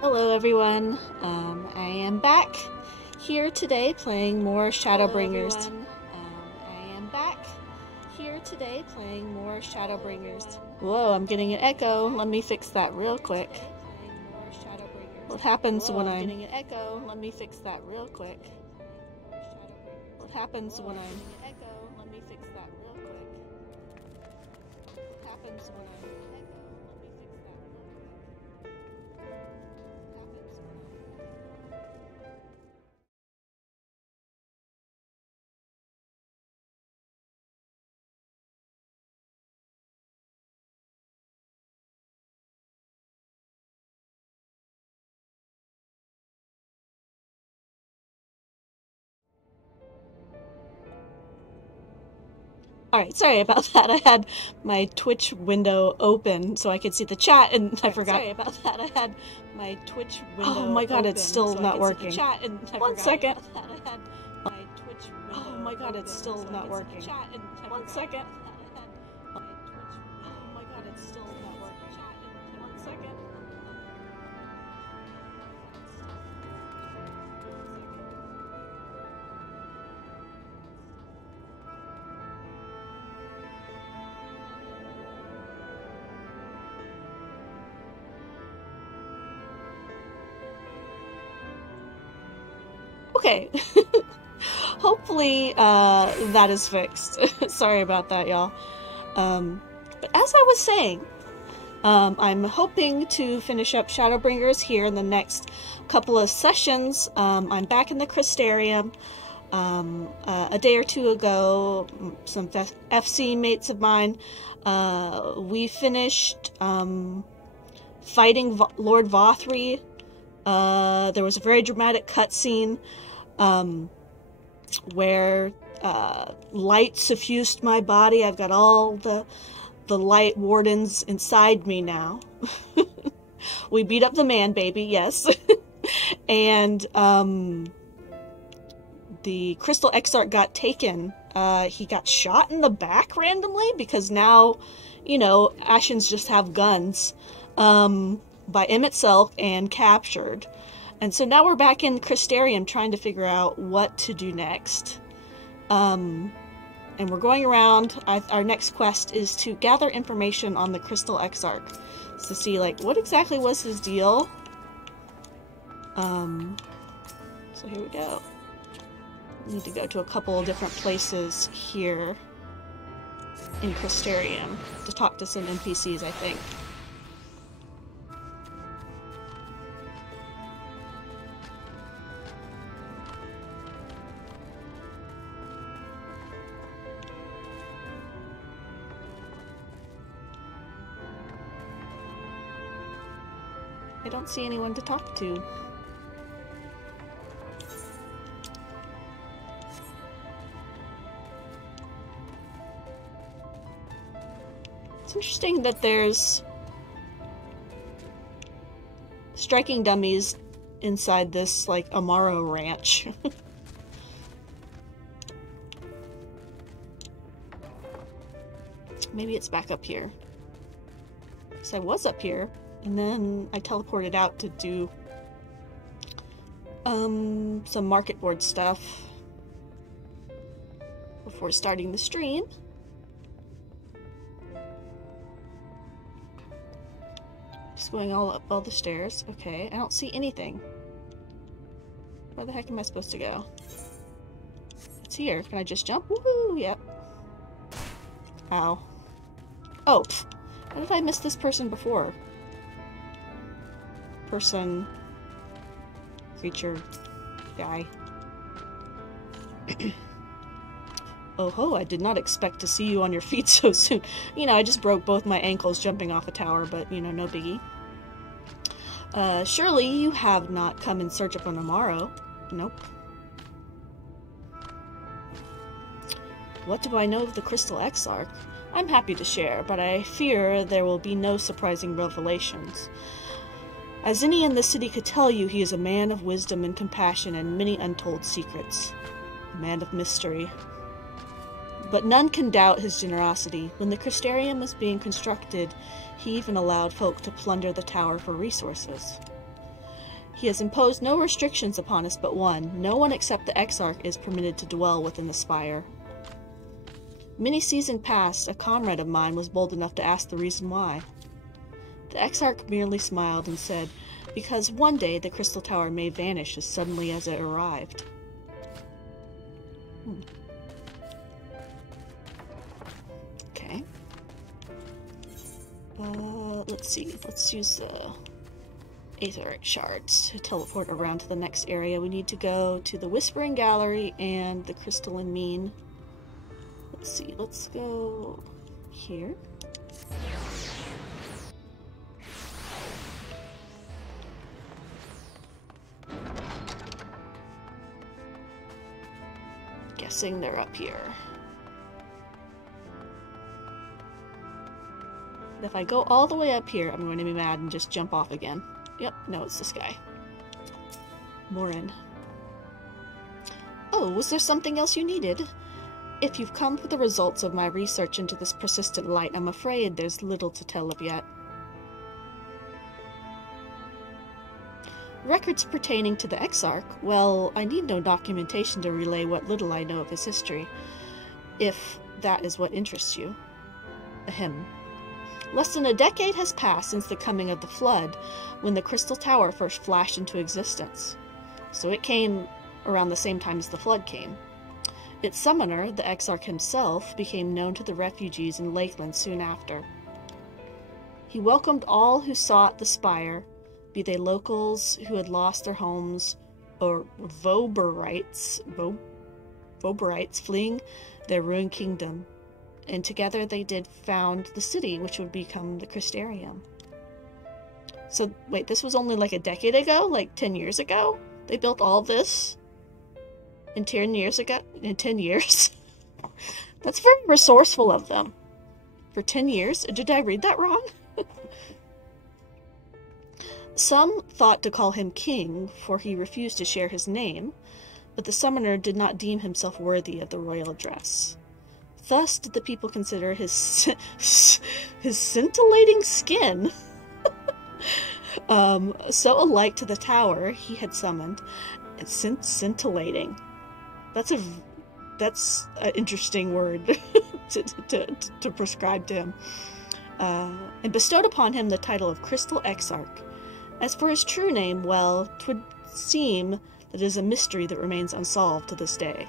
Hello everyone, I am back here today playing more Shadowbringers. Whoa, I'm getting an echo. Let me fix that real quick. What happens when I'm getting an echo? Let me fix that real quick. What happens when I'm echo? Let me fix that real quick. What happens when I'm Alright, sorry about that. I had my Twitch window open so I could see the chat, and I forgot. Sorry about that. I had my Twitch window open. Oh my god, it's still not working. One second. Oh my god, it's still not working. One second. Oh my god, it's still not working. One second. Okay. Hopefully, that is fixed. Sorry about that, y'all. But as I was saying, I'm hoping to finish up Shadowbringers here in the next couple of sessions. I'm back in the Crystarium. A day or two ago, some FC mates of mine, we finished fighting Lord Vothri. There was a very dramatic cutscene where light suffused my body. I've got all the light wardens inside me now. We beat up the man baby, yes. And the Crystal Exarch got taken. He got shot in the back randomly because now, you know, Ashens just have guns by Emmett Selk and captured. And so now we're back in Crystarium trying to figure out what to do next. And we're going around. Our next quest is to gather information on the Crystal Exarch to see, like, what exactly was his deal. So here we go. We need to go to a couple of different places here in Crystarium to talk to some NPCs, I think. I don't see anyone to talk to. It's interesting that there's striking dummies inside this, like, Amaro ranch. Maybe it's back up here. Because I was up here. And then I teleported out to do some market board stuff before starting the stream. Just going all up all the stairs. Okay, I don't see anything. Where the heck am I supposed to go? It's here. Can I just jump? Woohoo! Yep. Ow. Oh, pfft. How did I miss this person before? Person, creature, guy. Oh ho, I did not expect to see you on your feet so soon. You know, I just broke both my ankles jumping off a tower, but, you know, no biggie. Surely you have not come in search of an Amaro. Nope. What do I know of the Crystal Exarch? I'm happy to share, but I fear there will be no surprising revelations. As any in the city could tell you, he is a man of wisdom and compassion and many untold secrets. A man of mystery. But none can doubt his generosity. When the Crystarium was being constructed, he even allowed folk to plunder the tower for resources. He has imposed no restrictions upon us but one. No one except the Exarch is permitted to dwell within the spire. Many seasons past, a comrade of mine was bold enough to ask the reason why. The Exarch merely smiled and said, because one day the Crystal Tower may vanish as suddenly as it arrived. Okay. Let's see. Let's use the Aetheric shards to teleport around to the next area. We need to go to the Whispering Gallery and the Crystalline Mean. Let's see. Let's go here. Guessing they're up here. And if I go all the way up here, I'm going to be mad and just jump off again. Yep, no, it's this guy. Morin. Oh, was there something else you needed? If you've come for the results of my research into this persistent light, I'm afraid there's little to tell of yet. Records pertaining to the Exarch? Well, I need no documentation to relay what little I know of his history, if that is what interests you. Ahem. Less than a decade has passed since the coming of the Flood, when the Crystal Tower first flashed into existence. So it came around the same time as the Flood came. Its summoner, the Exarch himself, became known to the refugees in Lakeland soon after. He welcomed all who sought the spire, be they locals who had lost their homes, or Voberites fleeing their ruined kingdom. And together they did found the city, which would become the Crystarium. So, wait, this was only like a decade ago? Like 10 years ago? They built all this? In 10 years ago? In 10 years? That's very resourceful of them. For 10 years? Did I read that wrong? Some thought to call him king, for he refused to share his name, but the summoner did not deem himself worthy of the royal address. Thus did the people consider his scintillating skin so alike to the tower he had summoned. Scintillating. That's an interesting word to prescribe to him. And bestowed upon him the title of Crystal Exarch. As for his true name, well, 'twould seem that it is a mystery that remains unsolved to this day.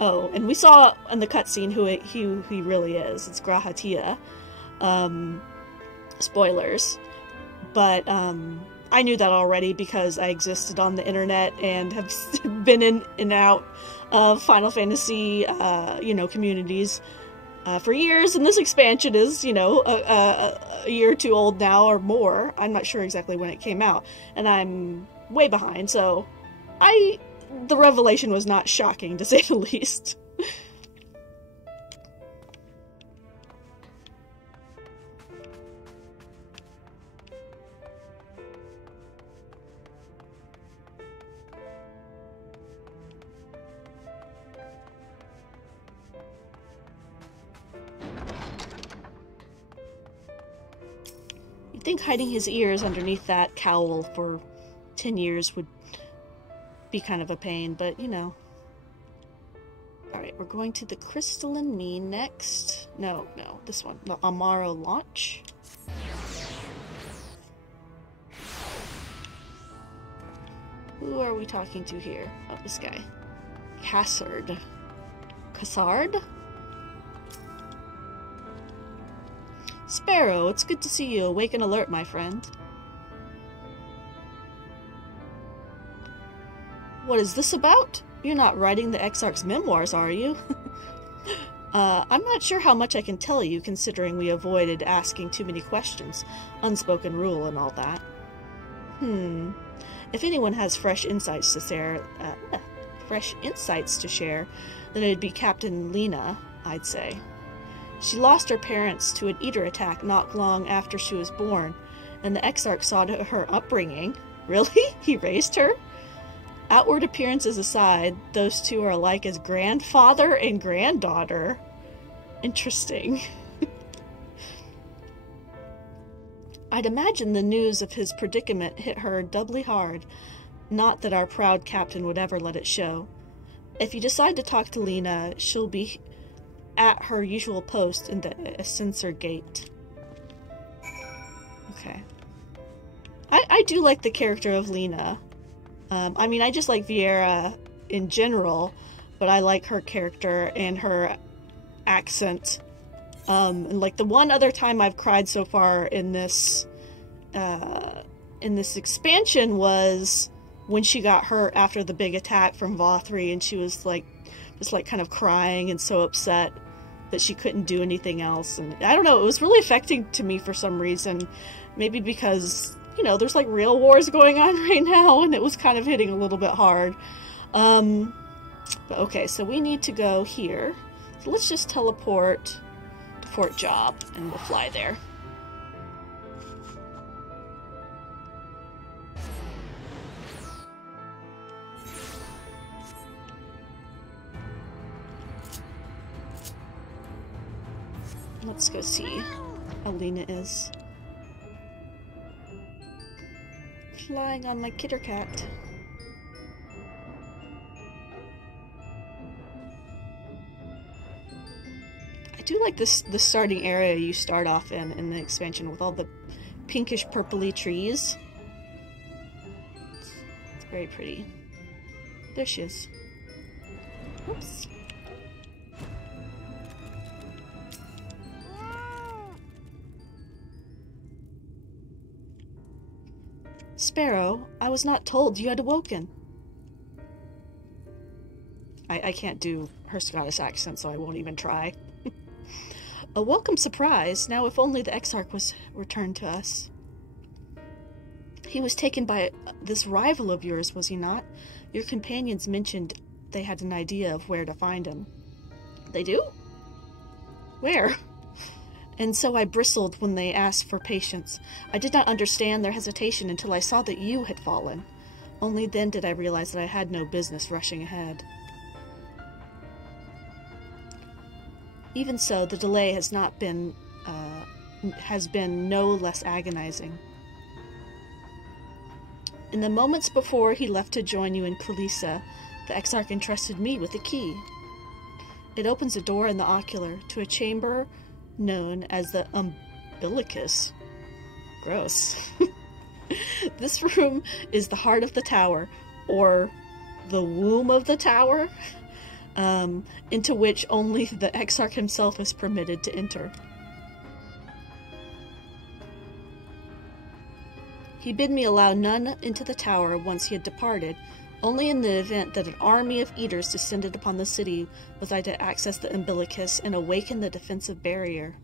Oh, and we saw in the cutscene who he really is. It's Grahatia. Spoilers. But I knew that already because I existed on the internet and have been in and out of Final Fantasy, communities for years. And this expansion is, a year or two old now or more. I'm not sure exactly when it came out. And I'm way behind, so the revelation was not shocking, to say the least. You'd think hiding his ears underneath that cowl for 10 years would be kind of a pain, but Alright, we're going to the Crystalline Mean next. No, this one. The Amaro launch. Who are we talking to here? Oh, this guy. Cassard. Sparrow, it's good to see you awake and alert, my friend. What is this about? You're not writing the Exarch's memoirs, are you? I'm not sure how much I can tell you, considering we avoided asking too many questions. Unspoken rule and all that. If anyone has fresh insights to share, then it'd be Captain Lena, I'd say. She lost her parents to an eater attack not long after she was born, and the Exarch saw to her upbringing. Really? He raised her? Outward appearances aside, those two are alike as grandfather and granddaughter. Interesting. I'd imagine the news of his predicament hit her doubly hard, Not that our proud captain would ever let it show. If you decide to talk to Lena, she'll be at her usual post in the Ascensor Gate. Okay. I do like the character of Lena. I mean, I just like Viera in general, but I like her character and her accent. And like the one other time I've cried so far in this expansion was when she got hurt after the big attack from Vothri, and she was like, just like kind of crying and so upset that she couldn't do anything else. And I don't know, it was really affecting to me for some reason. Maybe because, you know, there's like real wars going on right now, and it was kind of hitting a little bit hard. But okay, so we need to go here. So let's just teleport to Fort Job, and we'll fly there. Let's go see how Lena is. Flying on my kitter cat. I do like this the starting area you start off in the expansion with all the pinkish purpley trees. It's very pretty. There she is. Oops. Sparrow, I was not told you had awoken. I can't do her Scottish accent, so I won't even try. A welcome surprise. Now if only the Exarch was returned to us. He was taken by this rival of yours, was he not? Your companions mentioned they had an idea of where to find him. They do? Where? And so I bristled when they asked for patience. I did not understand their hesitation until I saw that you had fallen. Only then did I realize that I had no business rushing ahead. Even so, the delay has been no less agonizing. In the moments before he left to join you in Kalisa, the Exarch entrusted me with the key. It opens a door in the ocular to a chamber known as the umbilicus. Gross. This room is the heart of the tower, or the womb of the tower, into which only the Exarch himself is permitted to enter. He bid me allow none into the tower once he had departed. Only in the event that an army of eaters descended upon the city was I to access the umbilicus and awaken the defensive barrier.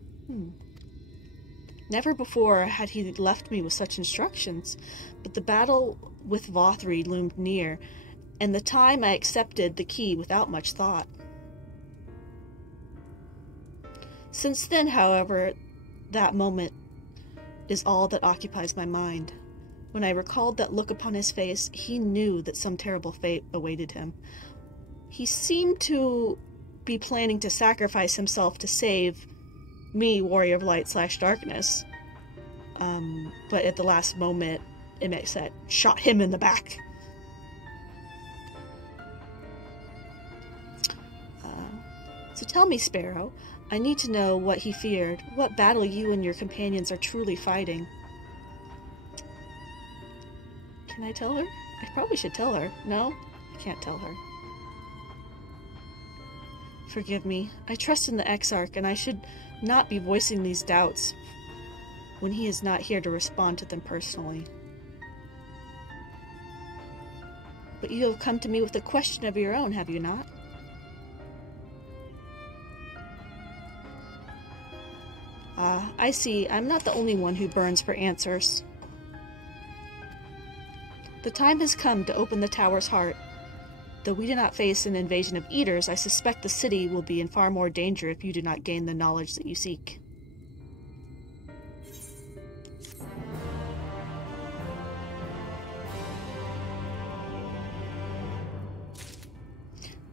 Never before had he left me with such instructions, but the battle with Vothri loomed near, and the time I accepted the key without much thought. Since then, however, that moment is all that occupies my mind. When I recalled that look upon his face, he knew that some terrible fate awaited him. He seemed to be planning to sacrifice himself to save me, Warrior of Light / Darkness. But at the last moment, Imexet shot him in the back. So tell me, Sparrow, I need to know what he feared, what battle you and your companions are truly fighting. Can I tell her? I probably should tell her. No? I can't tell her. Forgive me. I trust in the Exarch, and I should not be voicing these doubts when he is not here to respond to them personally. But you have come to me with a question of your own, have you not? Ah, I see. I'm not the only one who burns for answers. The time has come to open the tower's heart. Though we do not face an invasion of eaters, I suspect the city will be in far more danger if you do not gain the knowledge that you seek.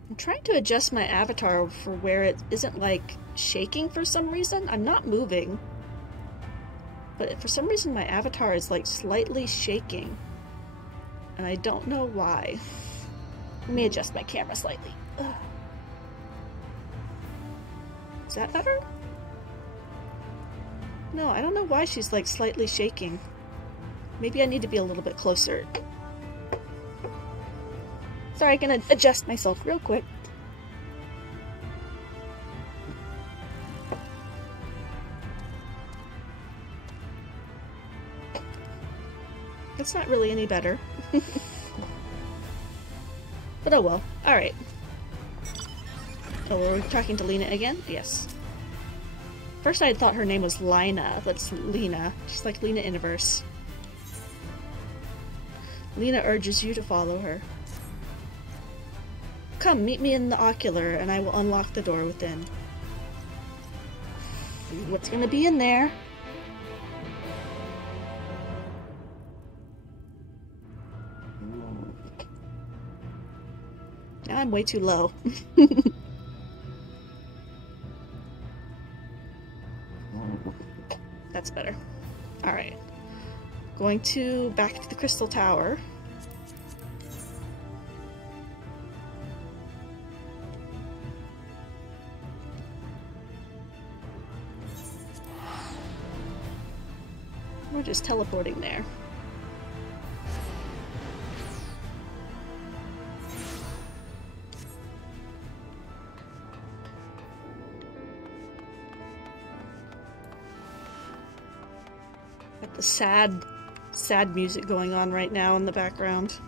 I'm trying to adjust my avatar for where it isn't, like, shaking for some reason. I'm not moving. But for some reason my avatar is, like, slightly shaking. And I don't know why. Let me adjust my camera slightly. Ugh. Is that better? No, I don't know why she's like slightly shaking. Maybe I need to be a little bit closer. Sorry, I can adjust myself real quick. That's not really any better. But oh well. Alright. Oh, were we talking to Lena again? Yes. First I had thought her name was Lina, but it's Lena. Just like Lena Universe. Lena urges you to follow her. Come, meet me in the ocular, and I will unlock the door within. What's gonna be in there? Now I'm way too low. That's better. Alright. Going to back to the Crystal Tower. We're just teleporting there. Got the sad music going on right now in the background.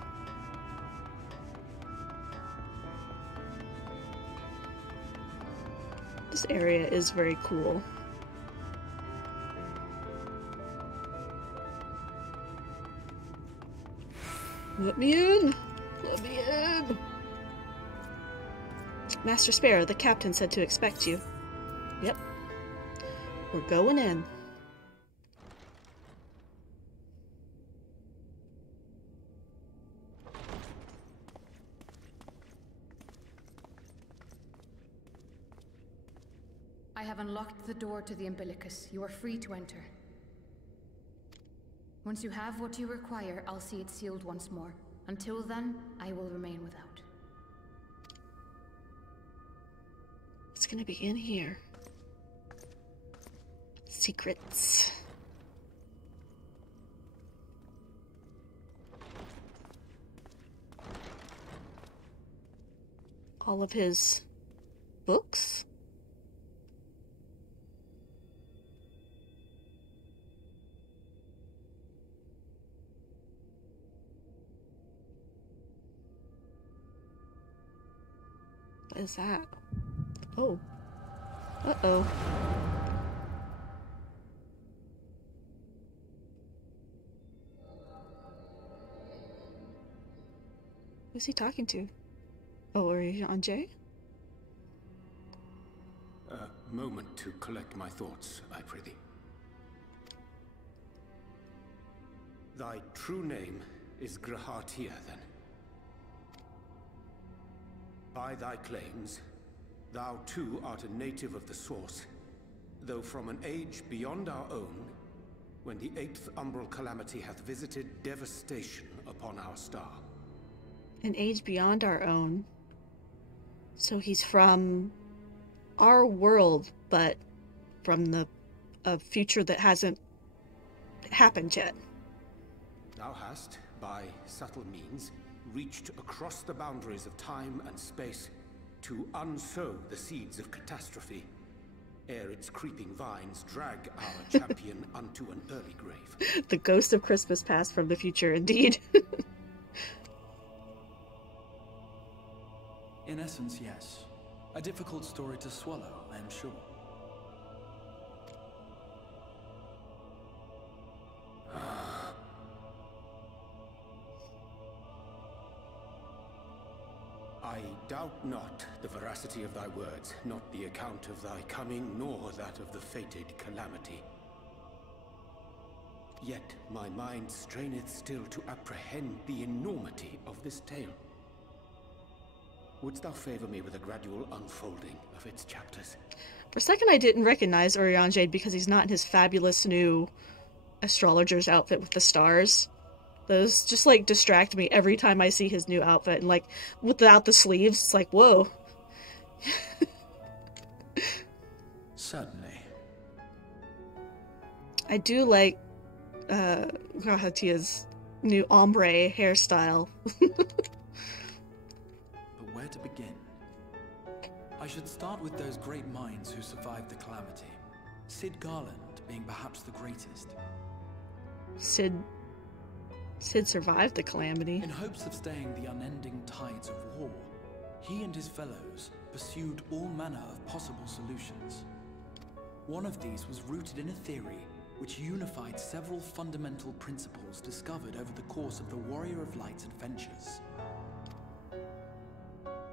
This area is very cool. Let me in! Let me in! Master Sparrow, the captain said to expect you. Yep. We're going in. I have unlocked the door to the umbilicus. You are free to enter. Once you have what you require, I'll see it sealed once more. Until then, I will remain without. It's gonna be in here. Secrets. All of his books? What is that? Oh. Uh-oh. Who's he talking to? Oh, are you on Jay? A moment to collect my thoughts, I prithee. Thy true name is Grahatia, then? By thy claims, thou too art a native of the Source, though from an age beyond our own, when the 8th umbral calamity hath visited devastation upon our star. An age beyond our own. So he's from our world, but from a future that hasn't happened yet. Thou hast, by subtle means, reached across the boundaries of time and space to unsow the seeds of catastrophe, ere its creeping vines drag our champion unto an early grave. The ghost of Christmas past from the future, indeed. In essence, yes. A difficult story to swallow, I am sure. I doubt not the veracity of thy words, not the account of thy coming, nor that of the fated calamity. Yet my mind straineth still to apprehend the enormity of this tale. Wouldst thou favor me with a gradual unfolding of its chapters? For a second I didn't recognize Urianger because he's not in his fabulous new astrologer's outfit with the stars. Those just, like, distract me every time I see his new outfit. And, like, without the sleeves, it's like, whoa. Certainly. I do like Grahatia's new ombre hairstyle. But where to begin? I should start with those great minds who survived the calamity. Sid Garland being perhaps the greatest. Sid survived the calamity. In hopes of staying the unending tides of war, he and his fellows pursued all manner of possible solutions. One of these was rooted in a theory which unified several fundamental principles discovered over the course of the Warrior of Light's adventures.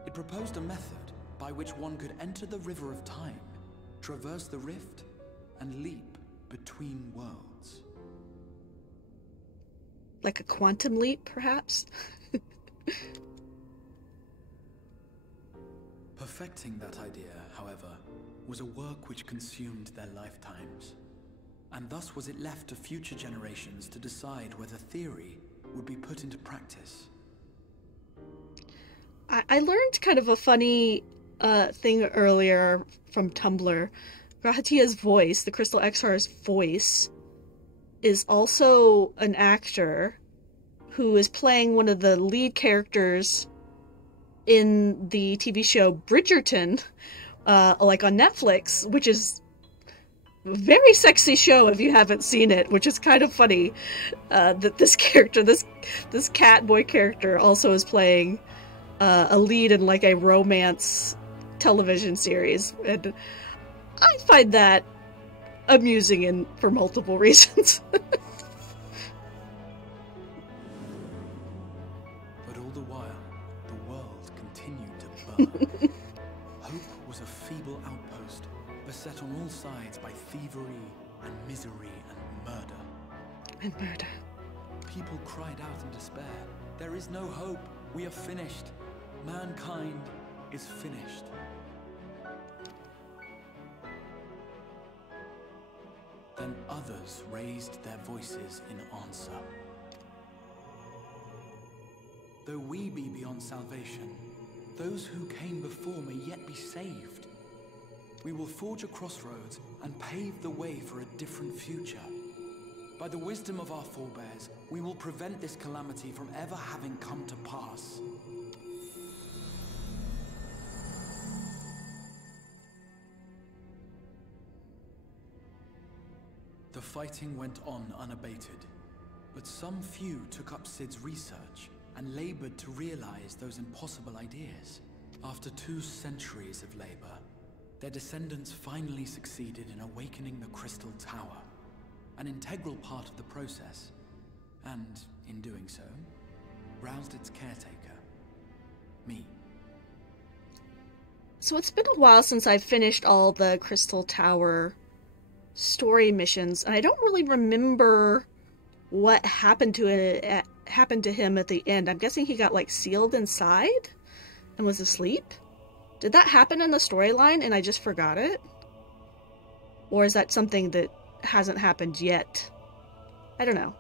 It proposed a method by which one could enter the River of Time, traverse the rift, and leap between worlds. Like a quantum leap, perhaps? Perfecting that idea, however, was a work which consumed their lifetimes. And thus was it left to future generations to decide whether theory would be put into practice. I learned kind of a funny thing earlier from Tumblr. Grahatia's voice, the Crystal Exar's voice, is also an actor who is playing one of the lead characters in the TV show Bridgerton, like on Netflix, which is a very sexy show if you haven't seen it, which is kind of funny that this character, this cat boy character, also is playing a lead in like a romance television series, and I find that amusing and for multiple reasons. But all the while, the world continued to burn. Hope was a feeble outpost, beset on all sides by thievery and misery and murder. And murder. People cried out in despair. There is no hope. We are finished. Mankind is finished. Then others raised their voices in answer. Though we be beyond salvation, those who came before may yet be saved. We will forge a crossroads and pave the way for a different future. By the wisdom of our forebears, we will prevent this calamity from ever having come to pass. The fighting went on unabated, but some few took up Sid's research and labored to realize those impossible ideas. After 2 centuries of labor, their descendants finally succeeded in awakening the Crystal Tower, an integral part of the process, and, in doing so, roused its caretaker, me. So it's been a while since I've finished all the Crystal Tower story missions, and I don't really remember what happened to him at the end. I'm guessing he got, like, sealed inside and was asleep? Did that happen in the storyline and I just forgot it? Or is that something that hasn't happened yet? I don't know.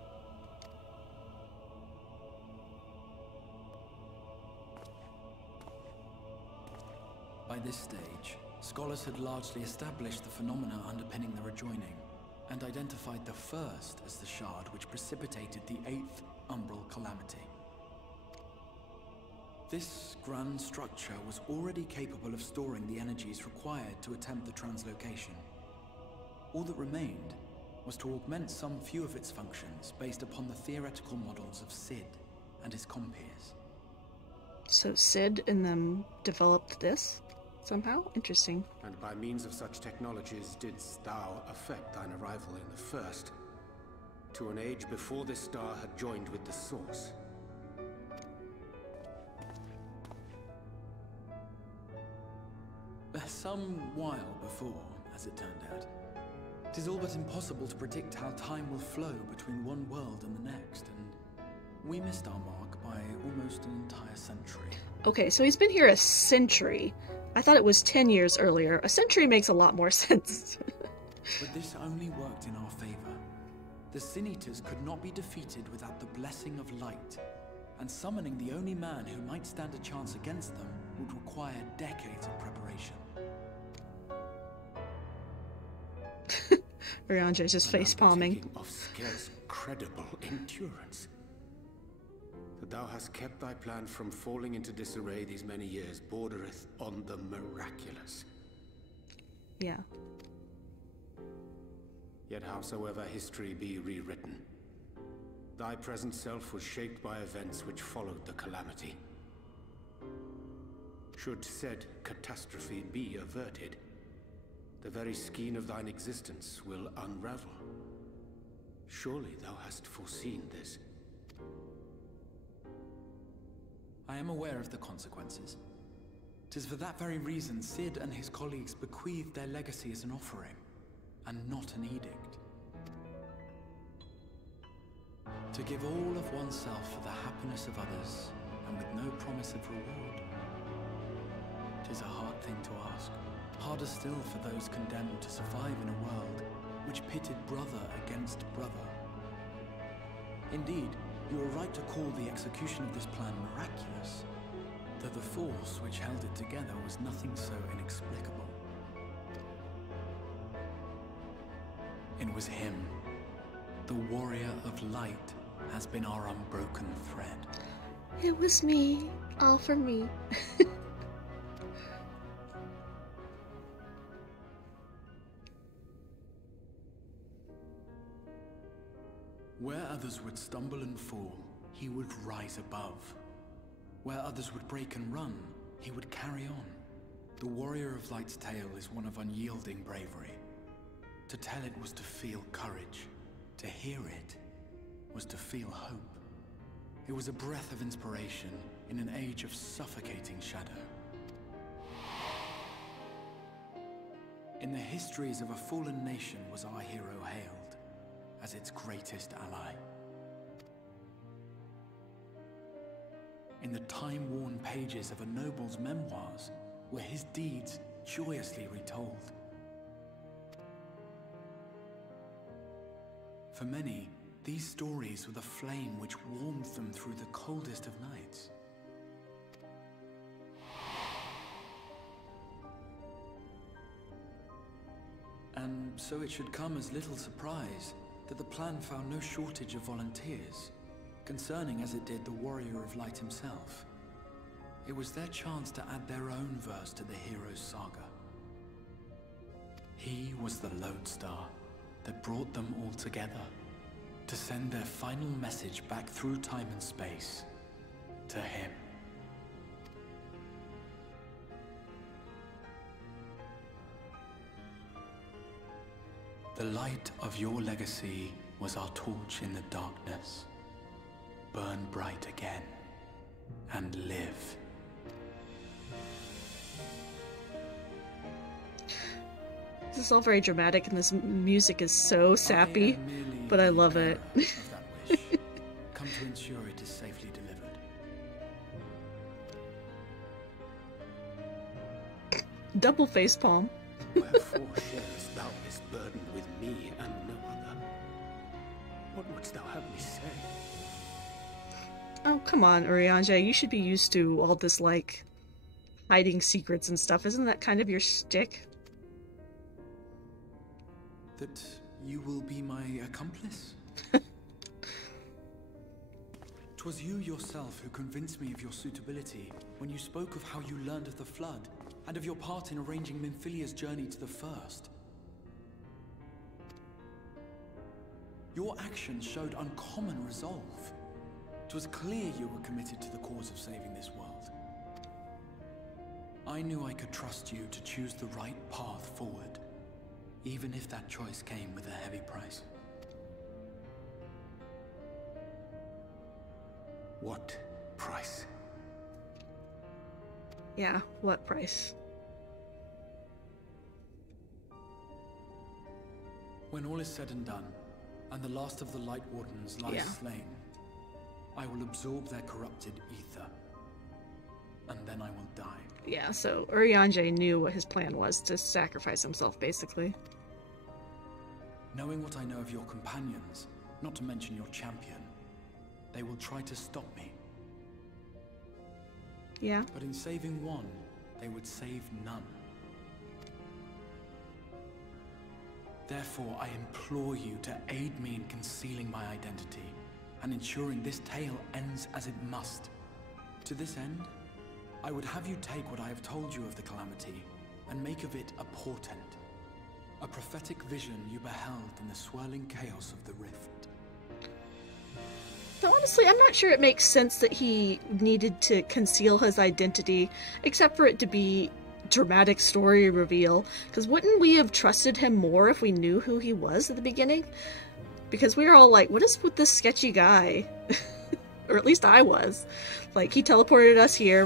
By this stage, scholars had largely established the phenomena underpinning the rejoining, and identified the first as the shard which precipitated the 8th umbral calamity. This grand structure was already capable of storing the energies required to attempt the translocation. All that remained was to augment some few of its functions based upon the theoretical models of Sid and his compeers. So Sid and them developed this somehow? Interesting. And by means of such technologies didst thou affect thine arrival in the first, to an age before this star had joined with the source. Some while before, as it turned out. 'Tis all but impossible to predict how time will flow between one world and the next, and we missed our mark by almost an entire century. Okay, so he's been here a century. I thought it was 10 years earlier. A century makes a lot more sense. But this only worked in our favor. The Sin Eaters could not be defeated without the blessing of light, and summoning the only man who might stand a chance against them would require decades of preparation. Ryanja just face palming. Of scarce credible endurance. That thou hast kept thy plan from falling into disarray these many years bordereth on the miraculous. Yeah. Yet howsoever history be rewritten, thy present self was shaped by events which followed the calamity. Should said catastrophe be averted, the very skein of thine existence will unravel. Surely thou hast foreseen this. I am aware of the consequences. 'Tis for that very reason Cid and his colleagues bequeathed their legacy as an offering, and not an edict. To give all of oneself for the happiness of others, and with no promise of reward. 'Tis a hard thing to ask. Harder still for those condemned to survive in a world which pitted brother against brother. Indeed, you are right to call the execution of this plan miraculous, though the force which held it together was nothing so inexplicable. It was him. The warrior of light has been our unbroken thread. It was me. All for me. Where others would stumble and fall, he would rise above. Where others would break and run, he would carry on. The warrior of light's tale is one of unyielding bravery. To tell it was to feel courage. To hear it was to feel hope. It was a breath of inspiration in an age of suffocating shadow. In the histories of a fallen nation was our hero hailed as its greatest ally. In the time-worn pages of a noble's memoirs were his deeds joyously retold. For many, these stories were the flame which warmed them through the coldest of nights. And so it should come as little surprise that the plan found no shortage of volunteers, concerning as it did the warrior of light himself. It was their chance to add their own verse to the hero's saga. He was the lodestar that brought them all together, to send their final message back through time and space to him. The light of your legacy was our torch in the darkness. Burn bright again and live. This is all very dramatic, and this music is so sappy, but I love it. Of that wish. Come to ensure it is safely delivered. Double face palm. Wherefore sharest thou this burden with me and no other? What wouldst thou have me say? Oh, come on, Urianger. You should be used to all this, like, hiding secrets and stuff. Isn't that kind of your shtick? That you will be my accomplice? 'Twas you yourself who convinced me of your suitability when you spoke of how you learned of the Flood, and of your part in arranging Minfilia's journey to the First. Your actions showed uncommon resolve. 'Twas clear you were committed to the cause of saving this world. I knew I could trust you to choose the right path forward, even if that choice came with a heavy price. What price? Yeah, what price? When all is said and done, and the last of the Light Wardens lies slain, I will absorb their corrupted ether, and then I will die. Yeah, so Urianger knew what his plan was, to sacrifice himself, basically. Knowing what I know of your companions, not to mention your champion. They will try to stop me. Yeah. But in saving one, they would save none. Therefore, I implore you to aid me in concealing my identity and ensuring this tale ends as it must. To this end, I would have you take what I have told you of the Calamity and make of it a portent. A prophetic vision you beheld in the swirling chaos of the rift. So honestly, I'm not sure it makes sense that he needed to conceal his identity, except for it to be dramatic story reveal. Because wouldn't we have trusted him more if we knew who he was at the beginning? Because we were all like, what is with this sketchy guy? Or at least I was. Like, he teleported us here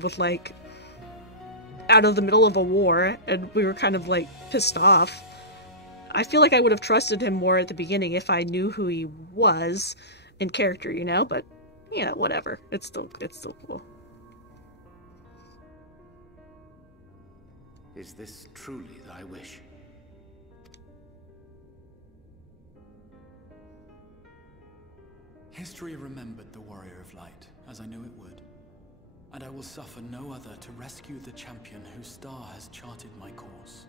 with like, out of the middle of a war, and we were kind of like pissed off. I feel like I would have trusted him more at the beginning if I knew who he was in character, you know, but you know, whatever. It's still cool. Is this truly thy wish? History remembered the Warrior of Light, as I knew it would. And I will suffer no other to rescue the champion whose star has charted my course.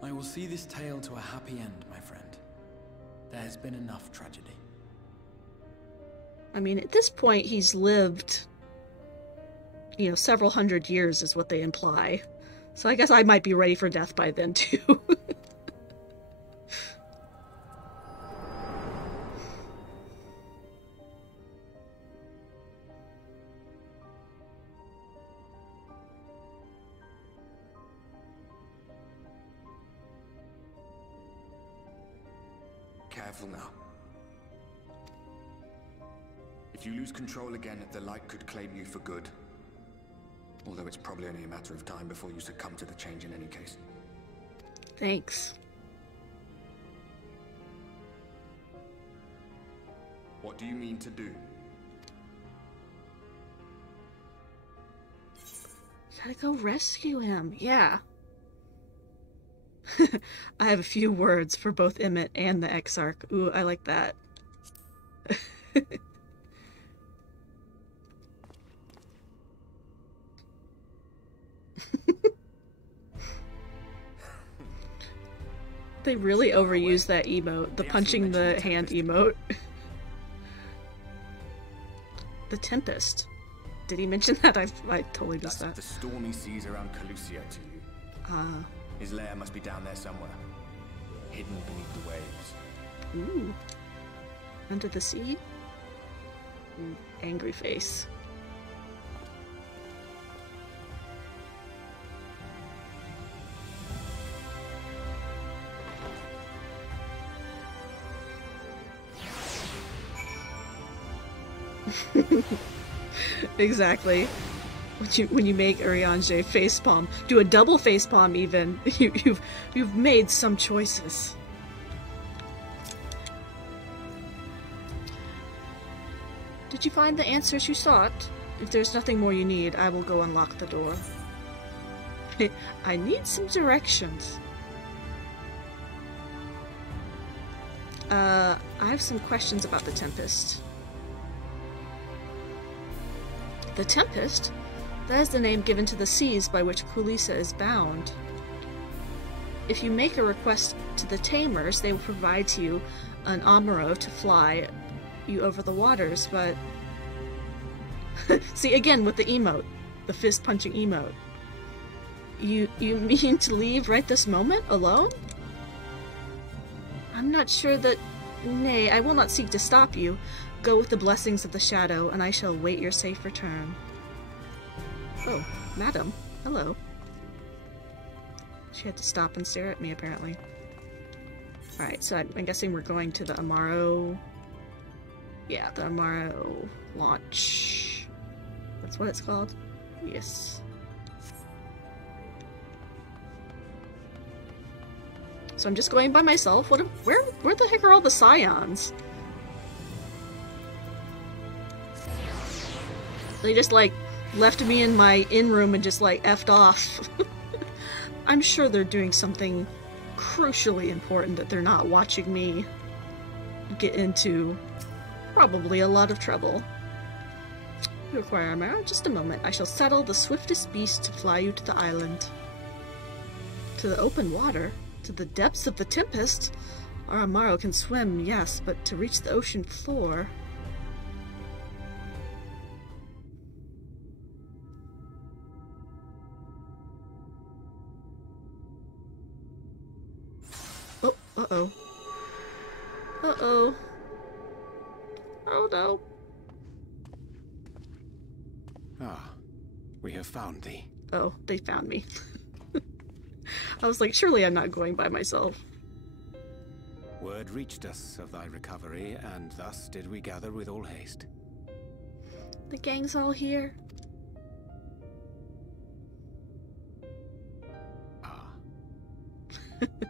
I will see this tale to a happy end, my friend. There has been enough tragedy. I mean, at this point, he's lived, you know, several hundred years is what they imply. So I guess I might be ready for death by then, too. Careful now. If you lose control again, the light could claim you for good. Although it's probably only a matter of time before you succumb to the change in any case. Thanks. What do you mean to do? Gotta go rescue him, yeah. I have a few words for both Emmett and the Exarch. Ooh, I like that. They really overused that emote, the punching the hand emote. The Tempest. Did he mention that? I totally missed that. The stormy seas around Calusia to you. His lair must be down there somewhere, hidden beneath the waves. Ooh. Under the sea? Ooh, angry face. Exactly. When you make Urianger facepalm, do a double facepalm even. You've made some choices. Did you find the answers you sought? If there's nothing more you need, I will go unlock the door. I need some directions. I have some questions about the Tempest. The Tempest? That is the name given to the seas by which Kulisa is bound. If you make a request to the Tamers, they will provide to you an Amuro to fly you over the waters, but... See, again, with the emote. The fist-punching emote. You mean to leave right this moment, alone? I'm not sure that... Nay, I will not seek to stop you. Go with the blessings of the Shadow, and I shall await your safe return. Oh, madam. Hello. She had to stop and stare at me, apparently. Alright, so I'm guessing we're going to the Amaro... Yeah, the Amaro launch. That's what it's called? Yes. So I'm just going by myself? Where the heck are all the Scions? They just, like, left me in my in-room and just, like, effed off. I'm sure they're doing something crucially important that they're not watching me get into probably a lot of trouble. You require armor. Just a moment. I shall saddle the swiftest beast to fly you to the island. To the open water? To the depths of the tempest? Our Amaro can swim, yes, but to reach the ocean floor... Oh, uh-oh. Uh-oh. Oh no. Ah, we have found thee. Oh, they found me. I was like, surely I'm not going by myself. Word reached us of thy recovery, and thus did we gather with all haste. The gang's all here. Ah.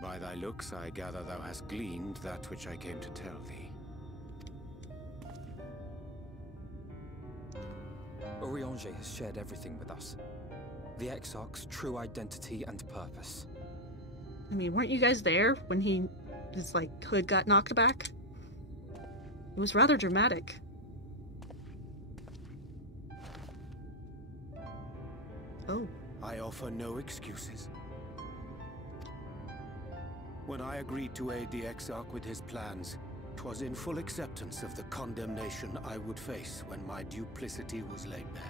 By thy looks, I gather thou hast gleaned that which I came to tell thee. Urianger has shared everything with us. The Exarch's true identity and purpose. I mean, weren't you guys there when his, like, hood got knocked back? It was rather dramatic. Oh. I offer no excuses. When I agreed to aid the Exarch with his plans, 'twas in full acceptance of the condemnation I would face when my duplicity was laid bare.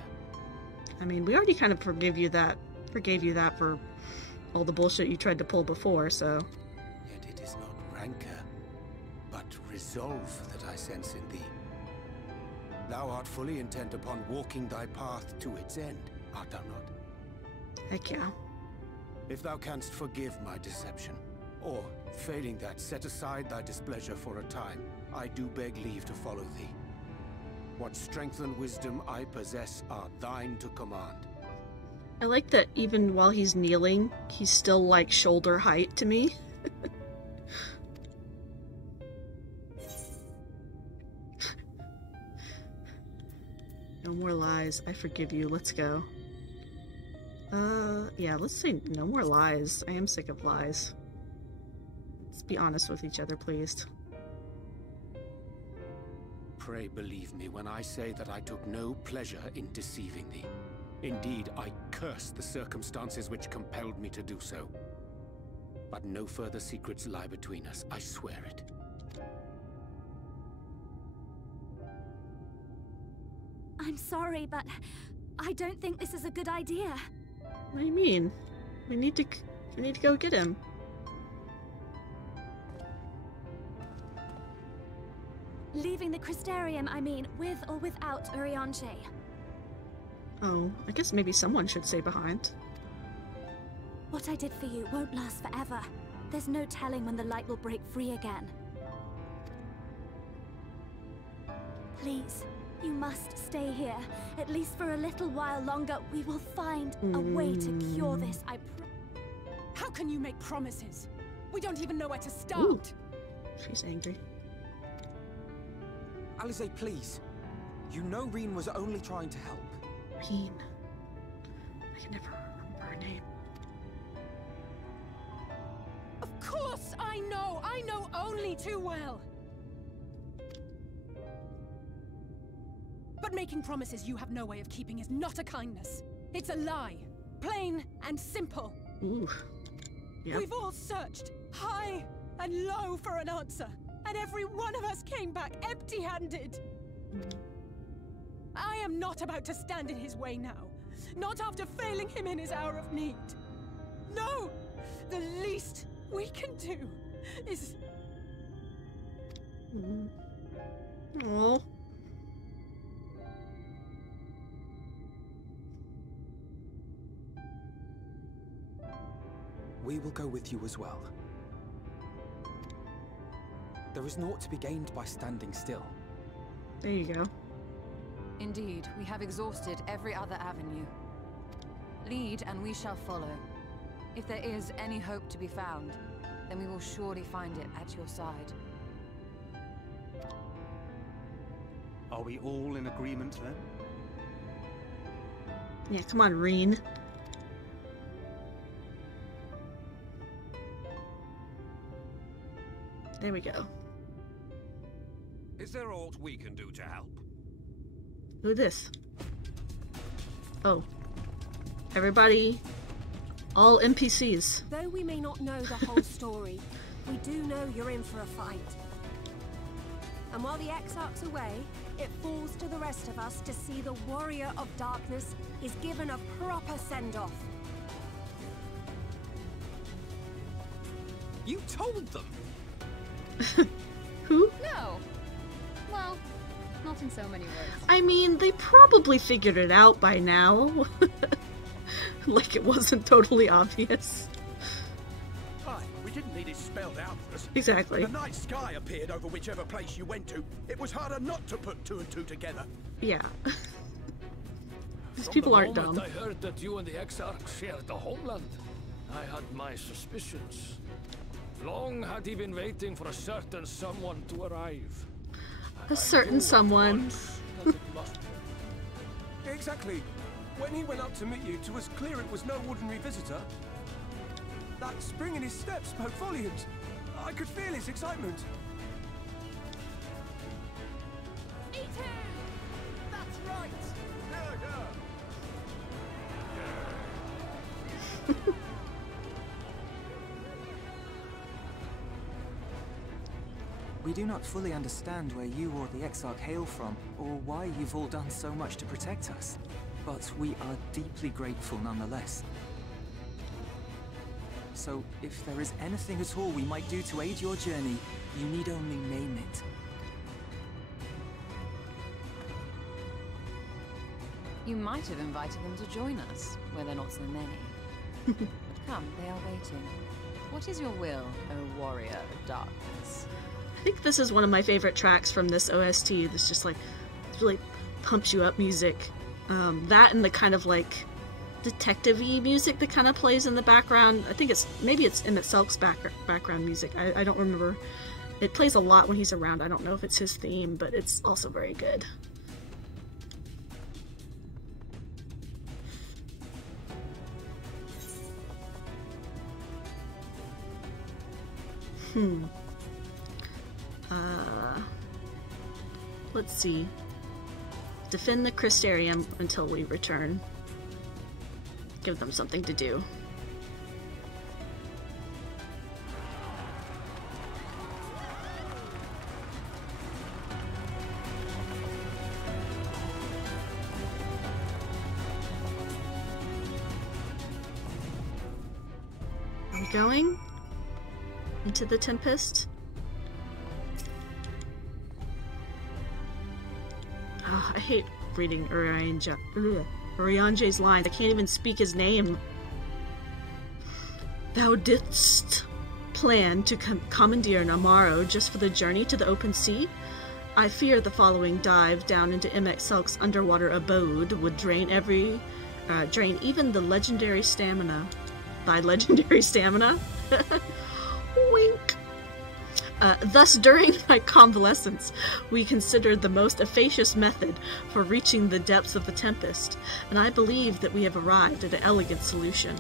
I mean, we already kind of forgave you that for all the bullshit you tried to pull before, so... Yet it is not rancor, but resolve that I sense in thee. Thou art fully intent upon walking thy path to its end, art thou not? Heck yeah. If thou canst forgive my deception, or, failing that, set aside thy displeasure for a time, I do beg leave to follow thee. What strength and wisdom I possess are thine to command. I like that even while he's kneeling, he's still like shoulder height to me. No more lies. I forgive you. Let's go. Yeah, let's say no more lies. I am sick of lies. Let's be honest with each other, please. Pray believe me when I say that I took no pleasure in deceiving thee. Indeed, I curse the circumstances which compelled me to do so. But no further secrets lie between us, I swear it. I'm sorry, but I don't think this is a good idea. What do you mean? We need to go get him. Leaving the Crystarium, I mean, with or without Urianger. Oh, I guess maybe someone should stay behind. What I did for you won't last forever. There's no telling when the light will break free again. Please, you must stay here. At least for a little while longer. We will find a way to cure this, I How can you make promises? We don't even know where to start. Ooh. She's angry. Alize, please. You know Reen was only trying to help. Reen. I can never remember her name. Of course I know! I know only too well! But making promises you have no way of keeping is not a kindness. It's a lie. Plain and simple. Ooh. Yep. We've all searched high and low for an answer, and every one of us came back empty-handed. I am not about to stand in his way now. Not after failing him in his hour of need. No! The least we can do is... Oh. We will go with you as well. There is naught to be gained by standing still. There you go. Indeed, we have exhausted every other avenue. Lead, and we shall follow. If there is any hope to be found, then we will surely find it at your side. Are we all in agreement then? Yeah, come on, Reen. There we go. Is there aught we can do to help? Who this? Oh. Everybody. All NPCs. Though we may not know the whole story, we do know you're in for a fight. And while the Exarch's away, it falls to the rest of us to see the Warrior of Darkness is given a proper send-off. You told them? Who? No. Well, not in so many words. I mean, they probably figured it out by now. Like it wasn't totally obvious. Aye, we didn't need it spelled out for us. Exactly. The night sky appeared over whichever place you went to. It was harder not to put two and two together. Yeah. These people aren't dumb. From the moment I heard that you and the Exarch shared the homeland, I had my suspicions. Long had he been waiting for a certain someone to arrive. A certain someone. Exactly. When he went up to meet you, it was clear it was no ordinary visitor. That spring in his step spoke volumes. I could feel his excitement. Eat him! That's right! We do not fully understand where you or the Exarch hail from, or why you've all done so much to protect us. But we are deeply grateful nonetheless. So, if there is anything at all we might do to aid your journey, you need only name it. You might have invited them to join us, where they're not so many. But come, they are waiting. What is your will, O Warrior of Darkness? I think this is one of my favorite tracks from this OST. This just like really pumps you up music. That and the kind of like detective-y music that kind of plays in the background. I think maybe it's Emmett Selk's background music. I don't remember. It plays a lot when he's around. I don't know if it's his theme, but it's also very good. Let's see. Defend the Crystarium until we return. Give them something to do. Are we going into the Tempest? Oh, I hate reading Urianger's lines. I can't even speak his name. Thou didst plan to commandeer Namaro just for the journey to the open sea? I fear the following dive down into Emmett Selk's underwater abode would drain even the legendary stamina. Thy legendary stamina? Wink. Thus, during my convalescence, we considered the most efficacious method for reaching the depths of the Tempest, and I believe that we have arrived at an elegant solution.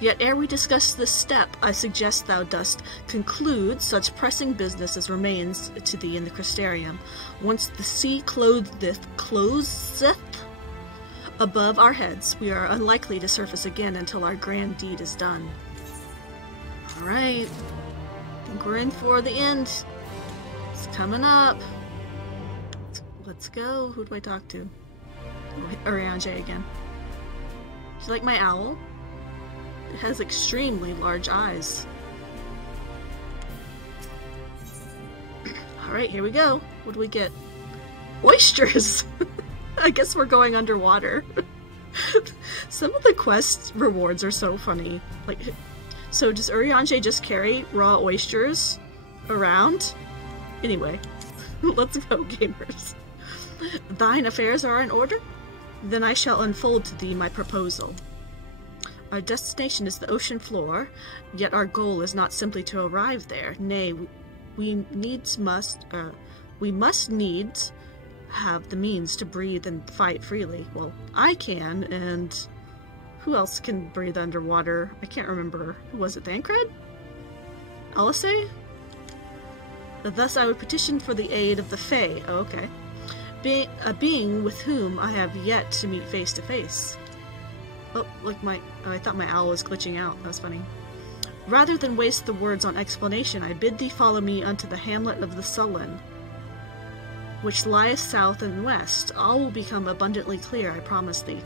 Yet ere we discuss this step, I suggest thou dost conclude such pressing business as remains to thee in the Crystarium. Once the sea closeth above our heads, we are unlikely to surface again until our grand deed is done. Alright. I think we're in for the end. It's coming up. Let's go. Who do I talk to? Urianger again. Do you like my owl? It has extremely large eyes. Alright, here we go. What do we get? Oysters! I guess we're going underwater. Some of the quest rewards are so funny. Like, so does Urianger just carry raw oysters around? Anyway, let's go, gamers. Thine affairs are in order? Then I shall unfold to thee my proposal. Our destination is the ocean floor, yet our goal is not simply to arrive there. Nay, we must needs have the means to breathe and fight freely. Well, I can, and who else can breathe underwater? I can't remember. Who was it? Thancred? Elisei? Thus I would petition for the aid of the Fae. Oh, okay. A being with whom I have yet to meet face to face. Oh, like I thought my owl was glitching out. That was funny. Rather than waste the words on explanation, I bid thee follow me unto the hamlet of the Sullen, which lieth south and west. All will become abundantly clear, I promise thee.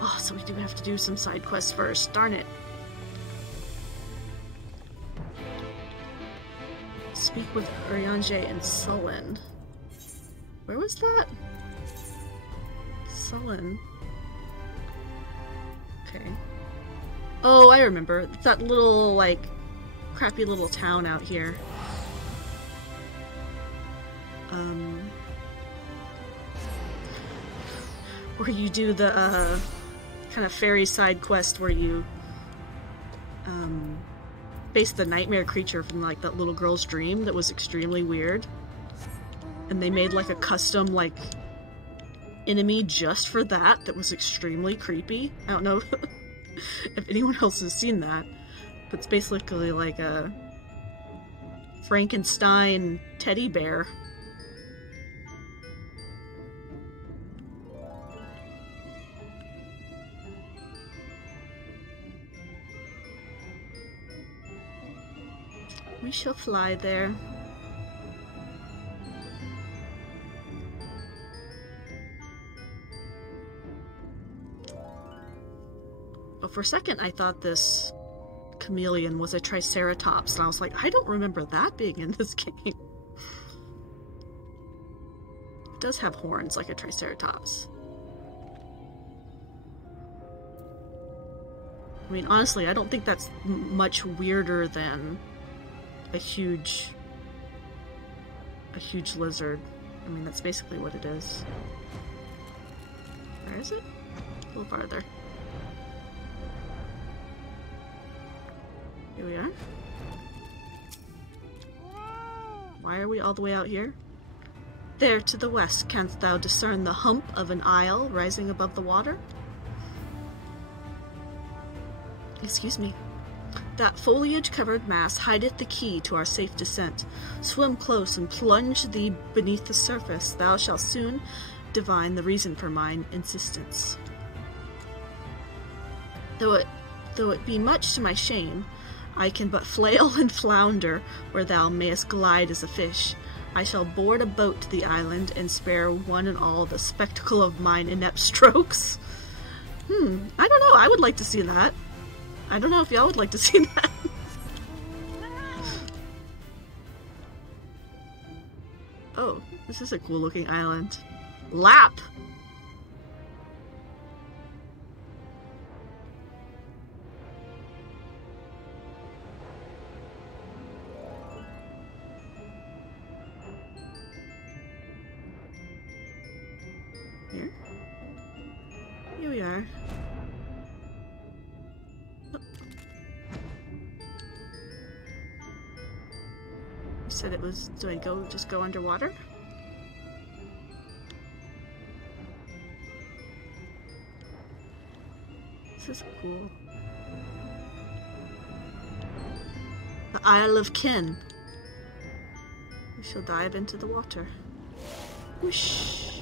Oh, so we do have to do some side quests first. Darn it. Speak with Urianger and Sullen. Where was that? Sullen. Okay. Oh, I remember. It's that little, like, crappy little town out here. Where you do the, kind of fairy side quest where you, face the nightmare creature from, like, that little girl's dream that was extremely weird. And they made, like, a custom, like, enemy just for that was extremely creepy. I don't know if anyone else has seen that, but it's basically like a Frankenstein teddy bear. We shall fly there. But for a second I thought this chameleon was a triceratops, and I was like, I don't remember that being in this game. It does have horns like a triceratops. I mean, honestly, I don't think that's much weirder than a huge lizard. I mean, that's basically what it is. Where is it? A little farther. Here we are. Why are we all the way out here? There to the west, canst thou discern the hump of an isle rising above the water? Excuse me. That foliage-covered mass hideth the key to our safe descent. Swim close and plunge thee beneath the surface. Thou shalt soon divine the reason for mine insistence. Though it be much to my shame, I can but flail and flounder where thou mayest glide as a fish. I shall board a boat to the island and spare one and all the spectacle of mine inept strokes. I don't know. I would like to see that. I don't know if y'all would like to see that. Oh, this is a cool looking island. Lap! Here we are. Oh. You said it was, do I just go underwater? This is cool. The Isle of Kin. We shall dive into the water. Whoosh!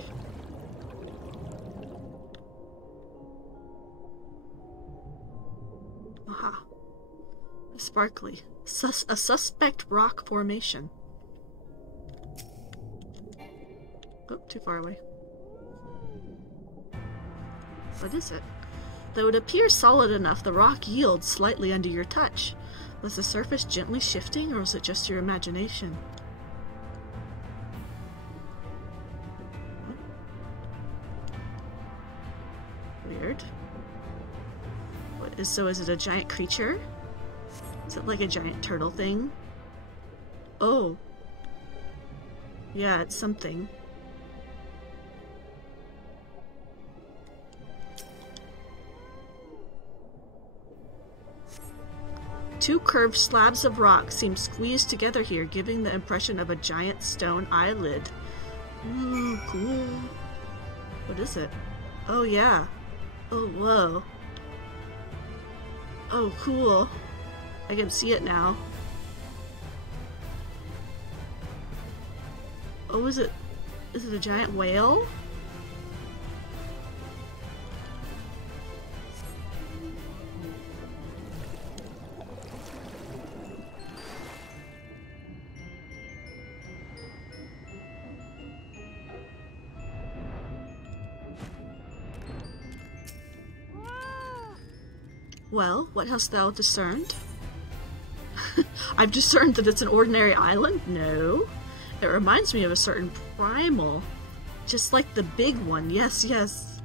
Aha. A sparkly. A suspect rock formation. Oh, too far away. What is it? Though it appears solid enough, the rock yields slightly under your touch. Was the surface gently shifting, or was it just your imagination? Weird. So is it a giant creature? Is it like a giant turtle thing? Oh. Yeah, it's something. Two curved slabs of rock seem squeezed together here, giving the impression of a giant stone eyelid. Ooh, cool. What is it? Oh, yeah. Oh, whoa. Oh, cool. I can see it now. Oh, is it a giant whale? Well, what hast thou discerned? I've discerned that it's an ordinary island? No. It reminds me of a certain primal. Just like the big one. Yes, yes.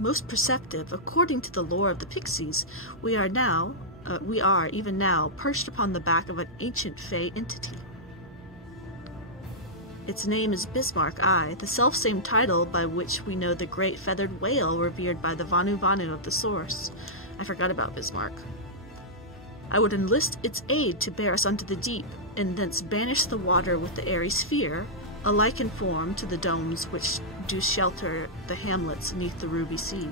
Most perceptive. According to the lore of the pixies, we are even now perched upon the back of an ancient fey entity. Its name is Bismarck, the self-same title by which we know the great feathered whale revered by the Vanu Vanu of the source. I forgot about Bismarck. I would enlist its aid to bear us unto the deep, and thence banish the water with the airy sphere, alike in form to the domes which do shelter the hamlets neath the ruby sea.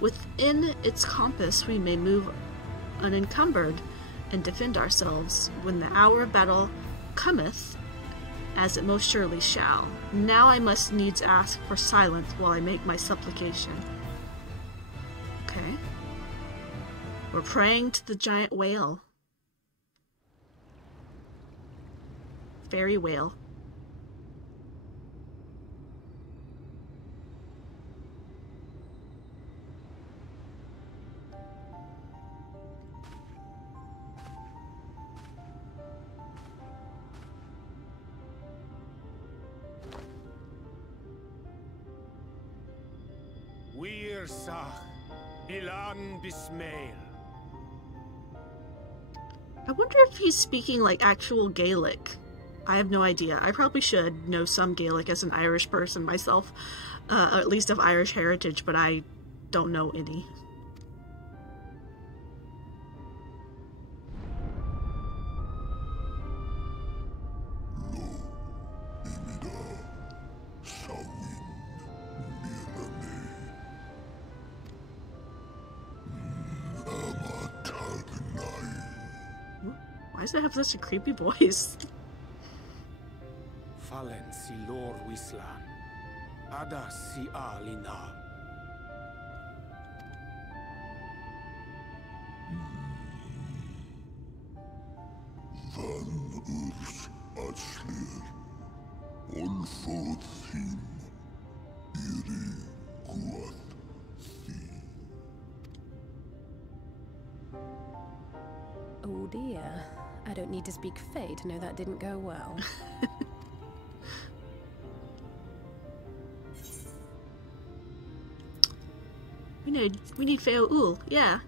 Within its compass we may move unencumbered, and defend ourselves when the hour of battle cometh, as it most surely shall. Now I must needs ask for silence while I make my supplication. Okay. We're praying to the giant whale. Fairy whale. Wir Sach, Bilan Bismail. I wonder if he's speaking like actual Gaelic. I have no idea. I probably should know some Gaelic as an Irish person myself, at least of Irish heritage, but I don't know any. Why does it have such a creepy voice? Fallen si lor wislan, ada si alina. Van urs atslir, olfod thim, iri guath thi. Oh dear. I don't need to speak Fae to know that didn't go well. we need Feo Ul, yeah.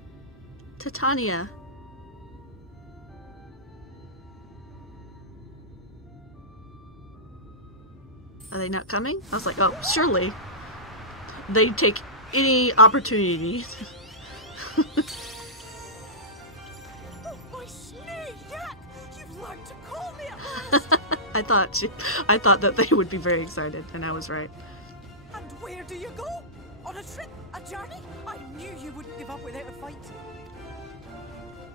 Titania. Are they not coming? I was like, oh, surely. They take any opportunity. I thought that they would be very excited, and I was right. And where do you go? On a trip? A journey? I knew you wouldn't give up without a fight.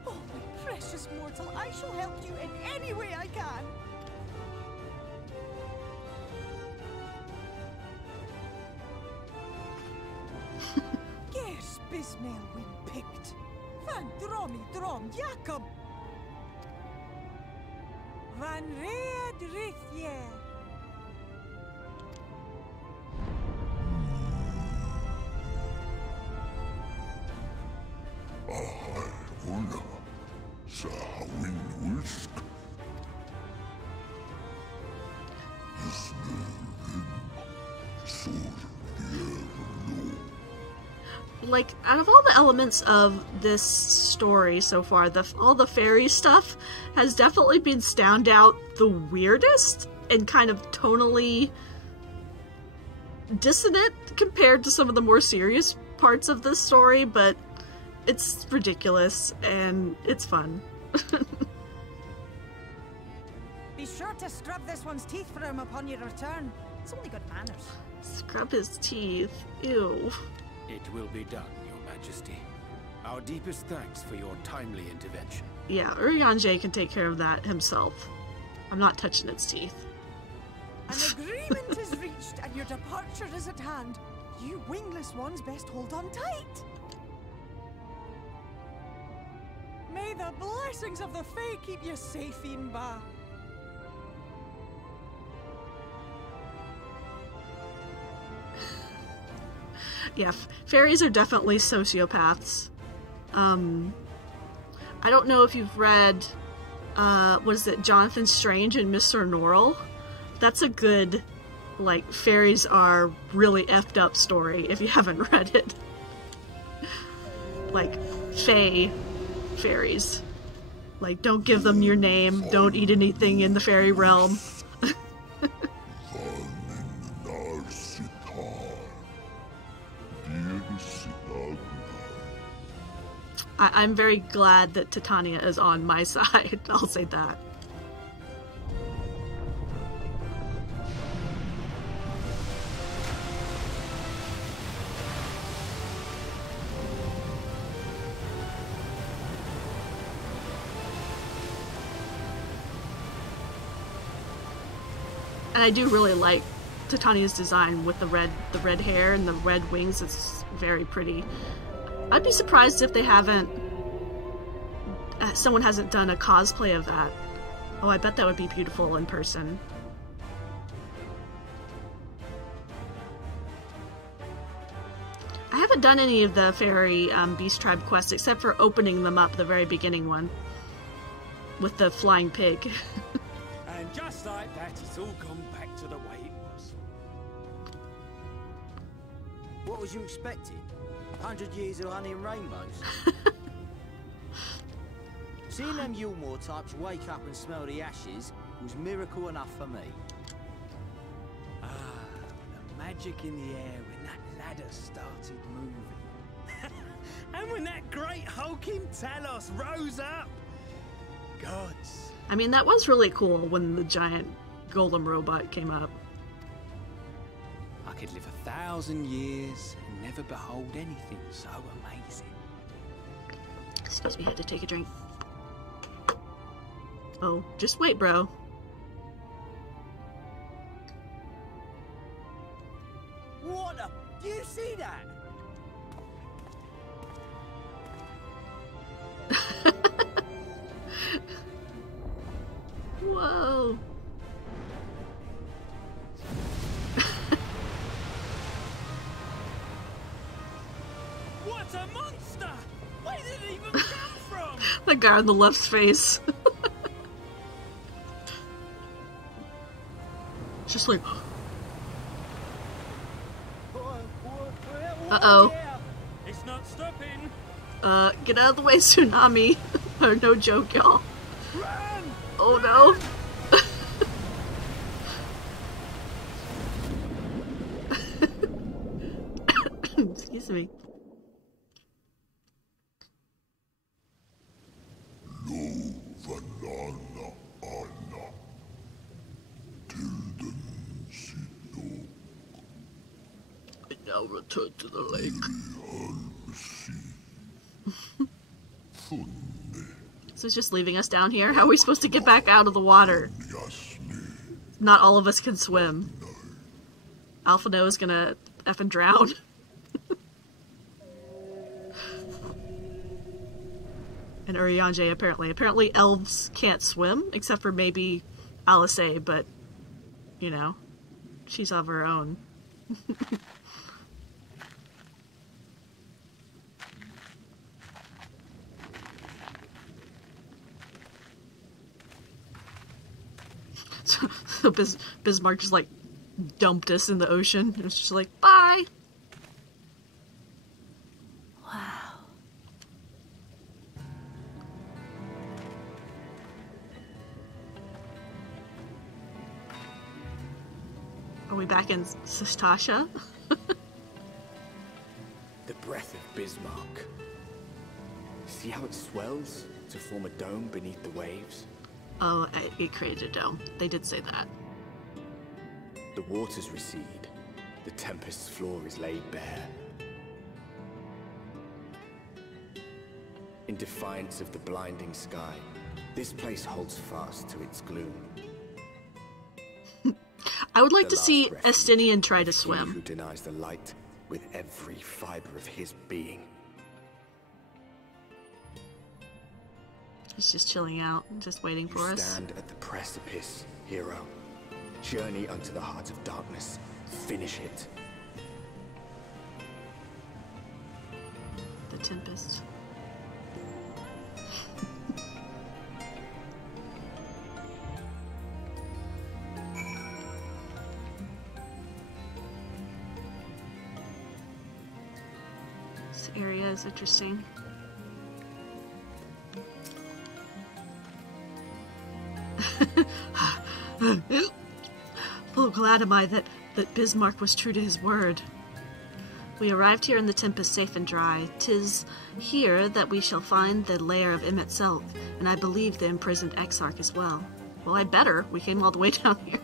Oh, my precious mortal, I shall help you in any way I can. Gers Bismail win picked. Van Dromi Drom Jacob. Van Red Rithje. Ahai Una, Sahawin Ulsk. Like, out of all the elements of this story so far, all the fairy stuff has definitely been stand out the weirdest and kind of tonally dissonant compared to some of the more serious parts of this story, but it's ridiculous and it's fun. Be sure to scrub this one's teeth for him upon your return. It's only good manners. Scrub his teeth. Ew. It will be done, Your Majesty. Our deepest thanks for your timely intervention. Yeah, Urianger can take care of that himself. I'm not touching its teeth. An agreement is reached and your departure is at hand. You wingless ones best hold on tight. May the blessings of the Fae keep you safe, Inba. Yeah, fairies are definitely sociopaths. I don't know if you've read, what is it, Jonathan Strange and Mr. Norrell? That's a good, like, fairies are really effed up story if you haven't read it. Like, fairies. Like, don't give them your name, don't eat anything in the fairy realm. I'm very glad that Titania is on my side, I'll say that. And I do really like Titania's design with the red hair and the red wings. It's very pretty. I'd be surprised if they haven't... someone hasn't done a cosplay of that. Oh, I bet that would be beautiful in person. I haven't done any of the fairy beast tribe quests except for opening them up, the very beginning one. With the flying pig. And just like that, it's all gone back to the way it was. What was you expecting? 100 years of honey and rainbows? Seeing them Yulmore types wake up and smell the ashes was miracle enough for me. Ah, the magic in the air when that ladder started moving. And when that great hulking Talos rose up. Gods. I mean, that was really cool when the giant golem robot came up. I could live 1,000 years and never behold anything so amazing. Excuse me, I had to take a drink. Oh, just wait, bro. What the? Do you see that? Whoa. What a monster! Where did it even come from? The guy on the left's face. Just like... Uh-oh. It's not stopping. Get out of the way, tsunami. No joke, y'all. Run! Oh no. Excuse me. Now return to the lake. So it's just leaving us down here? How are we supposed to get back out of the water? Not all of us can swim. Alpha Noah's gonna effing drown. And Urianger apparently. Apparently elves can't swim, except for maybe Alice, but, you know, she's of her own. So Bismarck just like dumped us in the ocean. It was just like, bye! Wow. Are we back in Sastasha? The breath of Bismarck. See how it swells to form a dome beneath the waves? Oh, it created a dome. They did say that. The waters recede. The tempest's floor is laid bare. defiance of the blinding sky, this place holds fast to its gloom. I would like The to see last refuge Estinian try to of he swim. who denies the light with every fiber of his being. He's just chilling out, just waiting for You us. stand at the precipice, hero. Journey unto the heart of darkness. Finish it. The Tempest. This area is interesting. Oh, glad am I that Bismarck was true to his word. We arrived here in the Tempest safe and dry. 'Tis here that we shall find the lair of Emmett Selk, and I believe the imprisoned Exarch as well. Well, I better. We came all the way down here.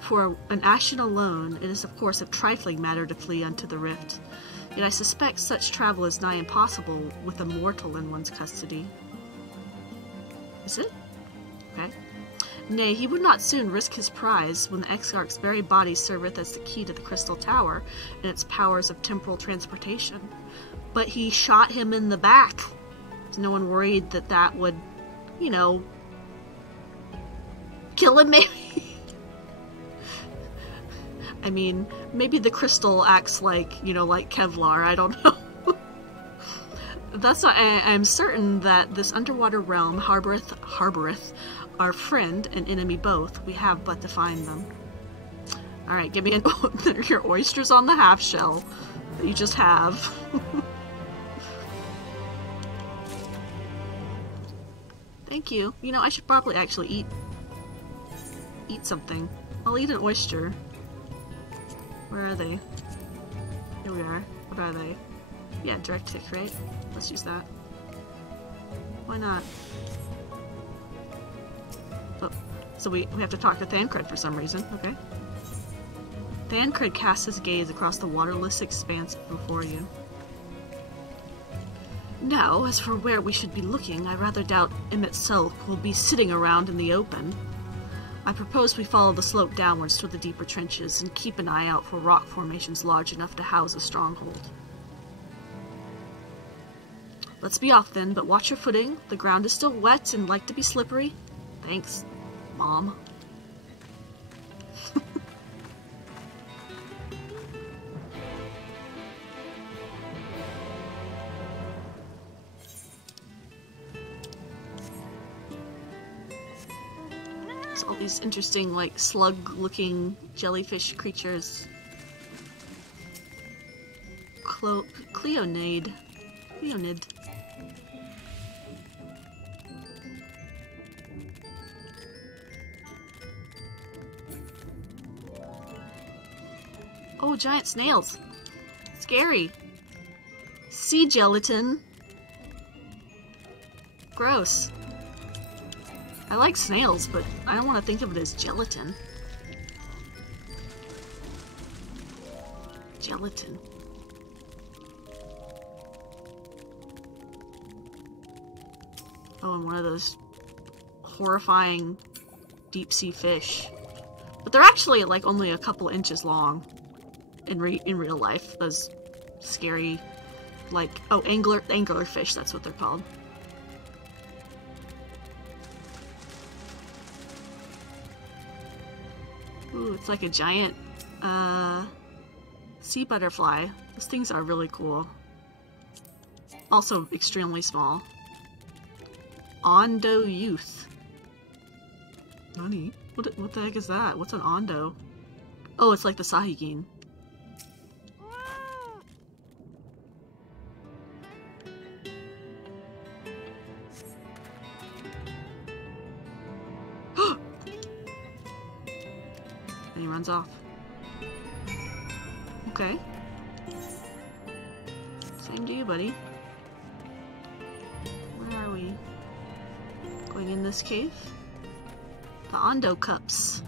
For an Ashen alone, it is of course a trifling matter to flee unto the rift. Yet I suspect such travel is nigh impossible with a mortal in one's custody. Is it? Okay. Nay, he would not soon risk his prize when the Exarch's very body serveth as the key to the Crystal Tower and its powers of temporal transportation. But he shot him in the back. Is no one worried that that would, you know, kill him maybe? I mean, maybe the crystal acts like, you know, like Kevlar, I don't know. That's not, I'm certain that this underwater realm harboreth our friend and enemy both. We have but to find them. Alright, give me your oysters on the half shell that you just have. Thank you. You know, I should probably actually eat something. I'll eat an oyster. Where are they? Here we are. What are they? Yeah, direct tick, right? Let's use that. Why not? Oh, so we have to talk to Thancred for some reason. Okay. Thancred casts his gaze across the waterless expanse before you. Now, as for where we should be looking, I rather doubt Emmett Selk will be sitting around in the open. I propose we follow the slope downwards toward the deeper trenches and keep an eye out for rock formations large enough to house a stronghold. Let's be off then, but watch your footing. The ground is still wet and like to be slippery. Thanks, Mom. There's all these interesting, like, slug-looking jellyfish creatures. Cleonid. Oh, giant snails. Scary. Sea gelatin. Gross. I like snails, but I don't want to think of it as gelatin. Gelatin. Oh, and one of those horrifying deep-sea fish. But they're actually, like, only a couple inches long in real life. Those scary, like, oh, anglerfish, that's what they're called. Ooh, it's like a giant, sea butterfly. Those things are really cool. Also extremely small. Ondo Youth. Nani? What the heck is that? What's an Ondo? Oh, it's like the Sahigin. And he runs off. Okay. Same to you, buddy. Where are we? Going in this cave? The Ondo Cups.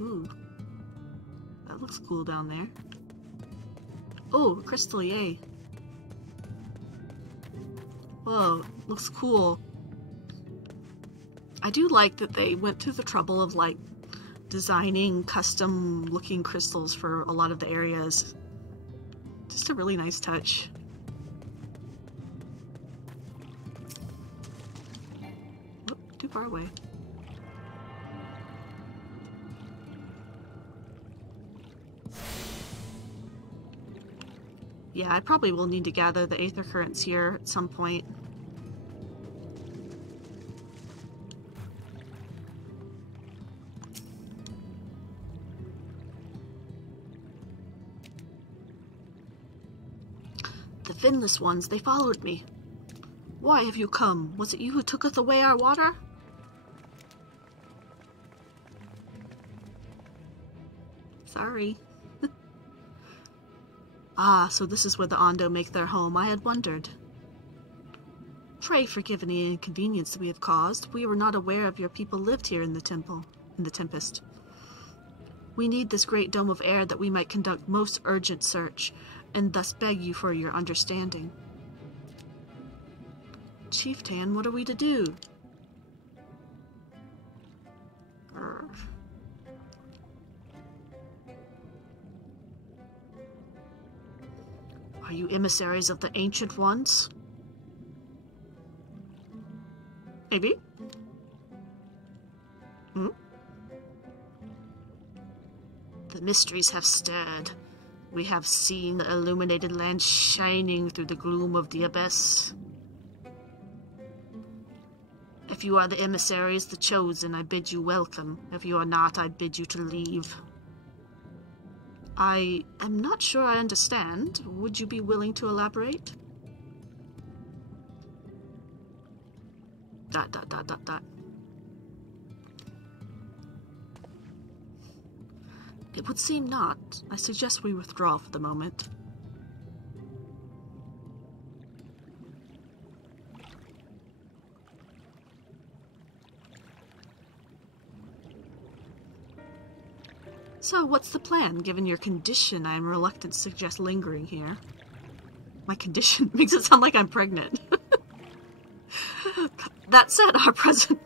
Ooh, That looks cool down there. Oh, crystal, yay. Whoa, looks cool. I do like that they went to the trouble of, like, designing custom-looking crystals for a lot of the areas. Just a really nice touch. Oh, too far away. Yeah, I probably will need to gather the aether currents here at some point. The finless ones, they followed me. Why have you come? Was it you who tooketh away our water? Sorry. Ah, so this is where the Ondo make their home. I had wondered. Pray forgive any inconvenience we have caused. We were not aware of your people lived here in the Tempest. We need this great dome of air that we might conduct most urgent search, and thus beg you for your understanding. Chieftain, what are we to do? Are you emissaries of the Ancient Ones? Maybe? Hmm? The mysteries have stirred. We have seen the illuminated land shining through the gloom of the abyss. If you are the emissaries, the chosen, I bid you welcome. If you are not, I bid you to leave. I am not sure I understand. Would you be willing to elaborate? ... It would seem not. I suggest we withdraw for the moment. So, what's the plan? Given your condition, I am reluctant to suggest lingering here. My condition makes it sound like I'm pregnant. That said, our present,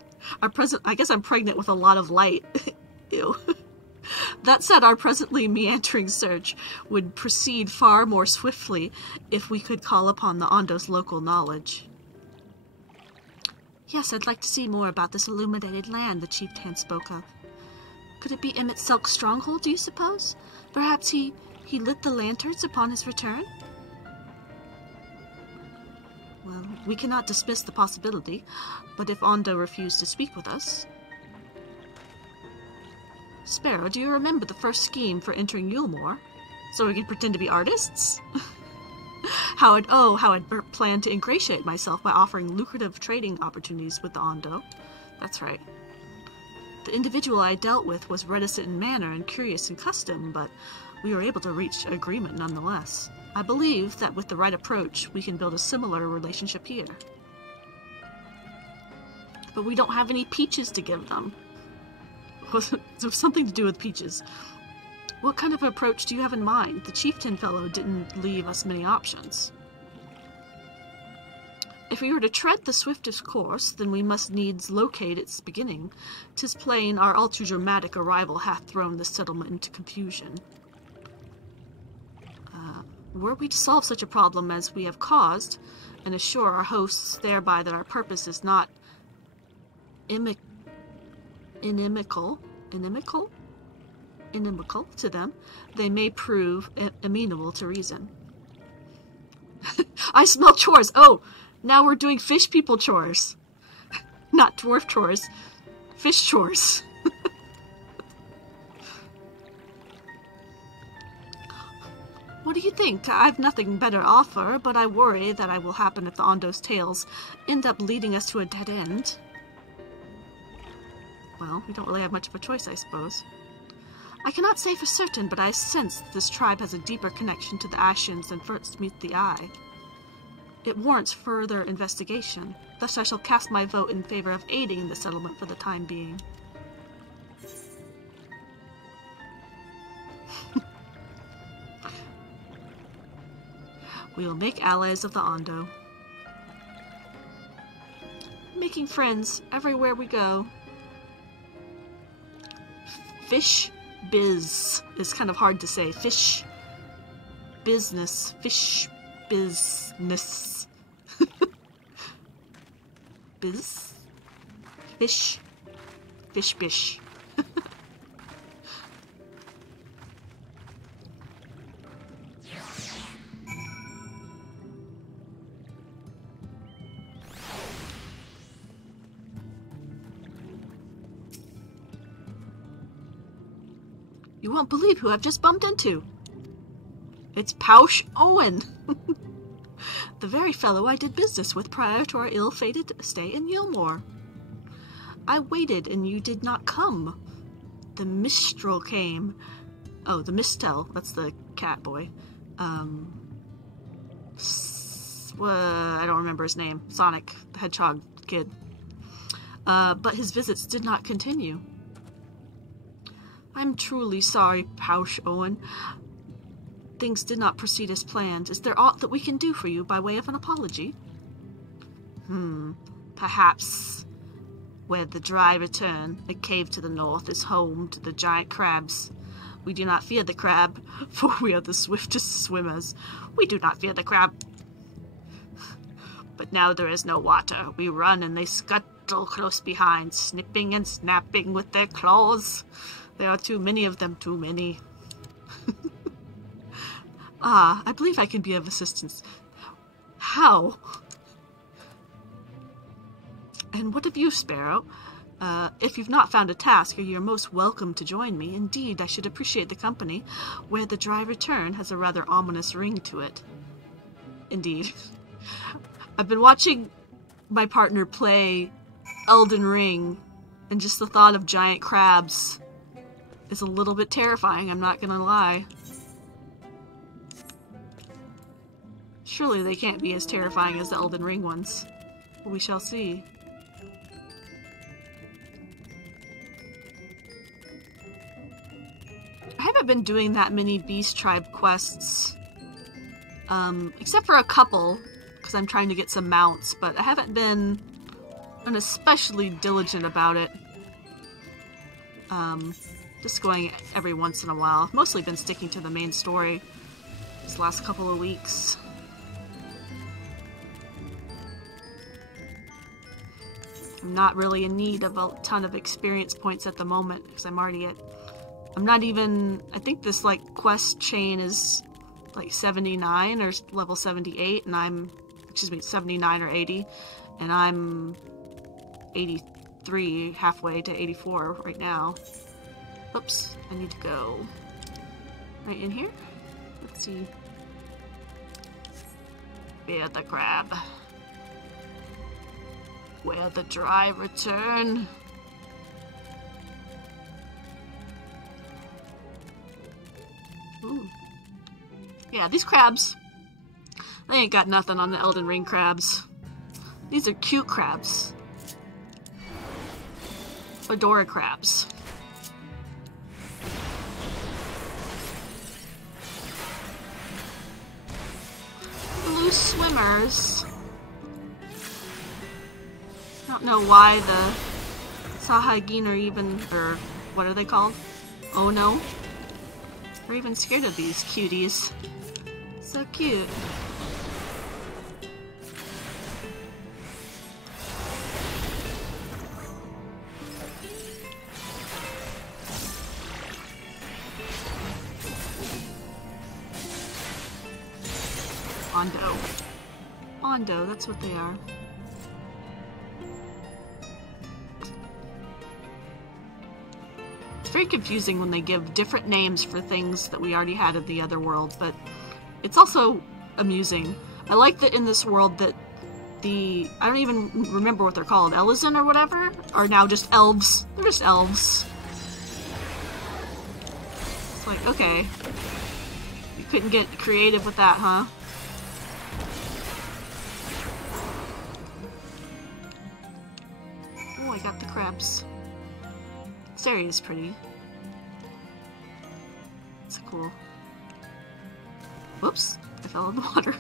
I guess I'm pregnant with a lot of light. Ew. That said, our presently meandering search would proceed far more swiftly if we could call upon the Ondo's local knowledge. Yes, I'd like to see more about this illuminated land the chieftain spoke of. Could it be Emmett Selk's stronghold, do you suppose? Perhaps he lit the lanterns upon his return? Well, we cannot dismiss the possibility, but if Ondo refused to speak with us... Sparrow, do you remember the first scheme for entering Yulmore? So we can pretend to be artists? How I'd planned to ingratiate myself by offering lucrative trading opportunities with the Ondo. That's right. The individual I dealt with was reticent in manner and curious in custom, but we were able to reach agreement nonetheless. I believe that with the right approach, we can build a similar relationship here. But we don't have any peaches to give them. So something to do with peaches. What kind of approach do you have in mind? The chieftain fellow didn't leave us many options. If we were to tread the swiftest course, then we must needs locate its beginning. 'Tis plain our all too dramatic arrival hath thrown this settlement into confusion. Were we to solve such a problem as we have caused, and assure our hosts thereby that our purpose is not inimical to them, they may prove amenable to reason. I smell chores! Oh! Now we're doing fish people chores. Not dwarf chores. Fish chores. What do you think? I've nothing better to offer, but I worry that I will happen if the Ondo's tales end up leading us to a dead end. Well, we don't really have much of a choice, I suppose. I cannot say for certain, but I sense that this tribe has a deeper connection to the Ashians than first meets the eye. It warrants further investigation. Thus I shall cast my vote in favor of aiding in the settlement for the time being. We will make allies of the Ondo. Making friends everywhere we go. Fish biz is kind of hard to say. Fish business. Fish business. Biz? Fish. Fish bish. You won't believe who I've just bumped into. It's Pausch Owen. The very fellow I did business with prior to our ill-fated stay in Yilmore. I waited and you did not come. The Mistral came. Oh, the Mistel. That's the cat boy. I don't remember his name. Sonic, the Hedgehog kid. But his visits did not continue. I'm truly sorry, Pausch Owen. Things did not proceed as planned. Is there aught that we can do for you by way of an apology? Perhaps. Where the dry return, a cave to the north, is home to the giant crabs. We do not fear the crab, for we are the swiftest swimmers. We do not fear the crab. But now there is no water. We run and they scuttle close behind, snipping and snapping with their claws. There are too many of them, too many. I believe I can be of assistance. How? And what of you, Sparrow? If you've not found a task, you're most welcome to join me. Indeed, I should appreciate the company, where the dry return has a rather ominous ring to it. Indeed. I've been watching my partner play Elden Ring, and just the thought of giant crabs is a little bit terrifying, I'm not gonna lie. Surely they can't be as terrifying as the Elden Ring ones. We shall see. I haven't been doing that many Beast Tribe quests. Except for a couple, because I'm trying to get some mounts, but I haven't been especially diligent about it. Just going every once in a while. I've mostly been sticking to the main story these last couple of weeks. I'm not really in need of a ton of experience points at the moment, because I'm already at... I'm not even... I think this, like, quest chain is, like, 79 or level 78, and I'm... Excuse me, 79 or 80, and I'm 83, halfway to 84 right now. Oops, I need to go right in here. Let's see. Fear the crab. Where the dry return. Ooh. Yeah, these crabs, they ain't got nothing on the Elden Ring crabs. These are cute crabs. Fedora crabs. Loose swimmers. I don't know why the Sahagin are even, or what are they called? Oh no. We're even scared of these cuties. So cute. Ondo. Ondo, that's what they are. It's very confusing when they give different names for things that we already had in the other world, but it's also amusing. I like that in this world that the... I don't even remember what they're called. Elysian or whatever? Are now just elves. They're just elves. It's like, okay. You couldn't get creative with that, huh? Oh, I got the crabs. This area is pretty. It's cool. Whoops. I fell in the water.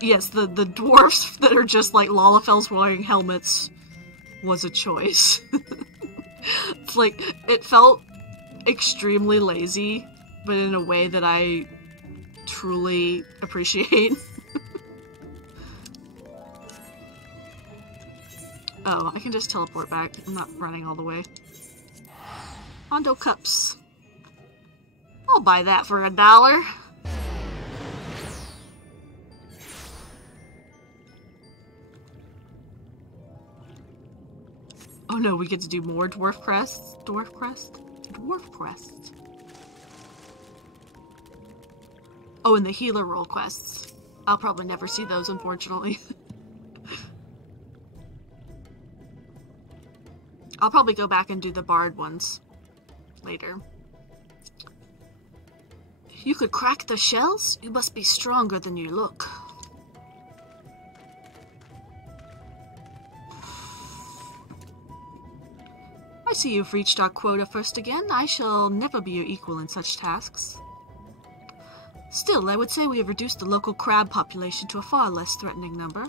Yes, the dwarfs that are just like Lalafell's wearing helmets was a choice. It's like, it felt extremely lazy, but in a way that I truly appreciate. Oh, I can just teleport back. I'm not running all the way. Hondo cups. I'll buy that for $1. Oh no, we get to do more dwarf crests? Dwarf crest? Dwarf crests. Oh, and the healer roll quests. I'll probably never see those, unfortunately. I'll probably go back and do the bard ones later. You could crack the shells? You must be stronger than you look. I see you've reached our quota first again. I shall never be your equal in such tasks. Still, I would say we have reduced the local crab population to a far less threatening number.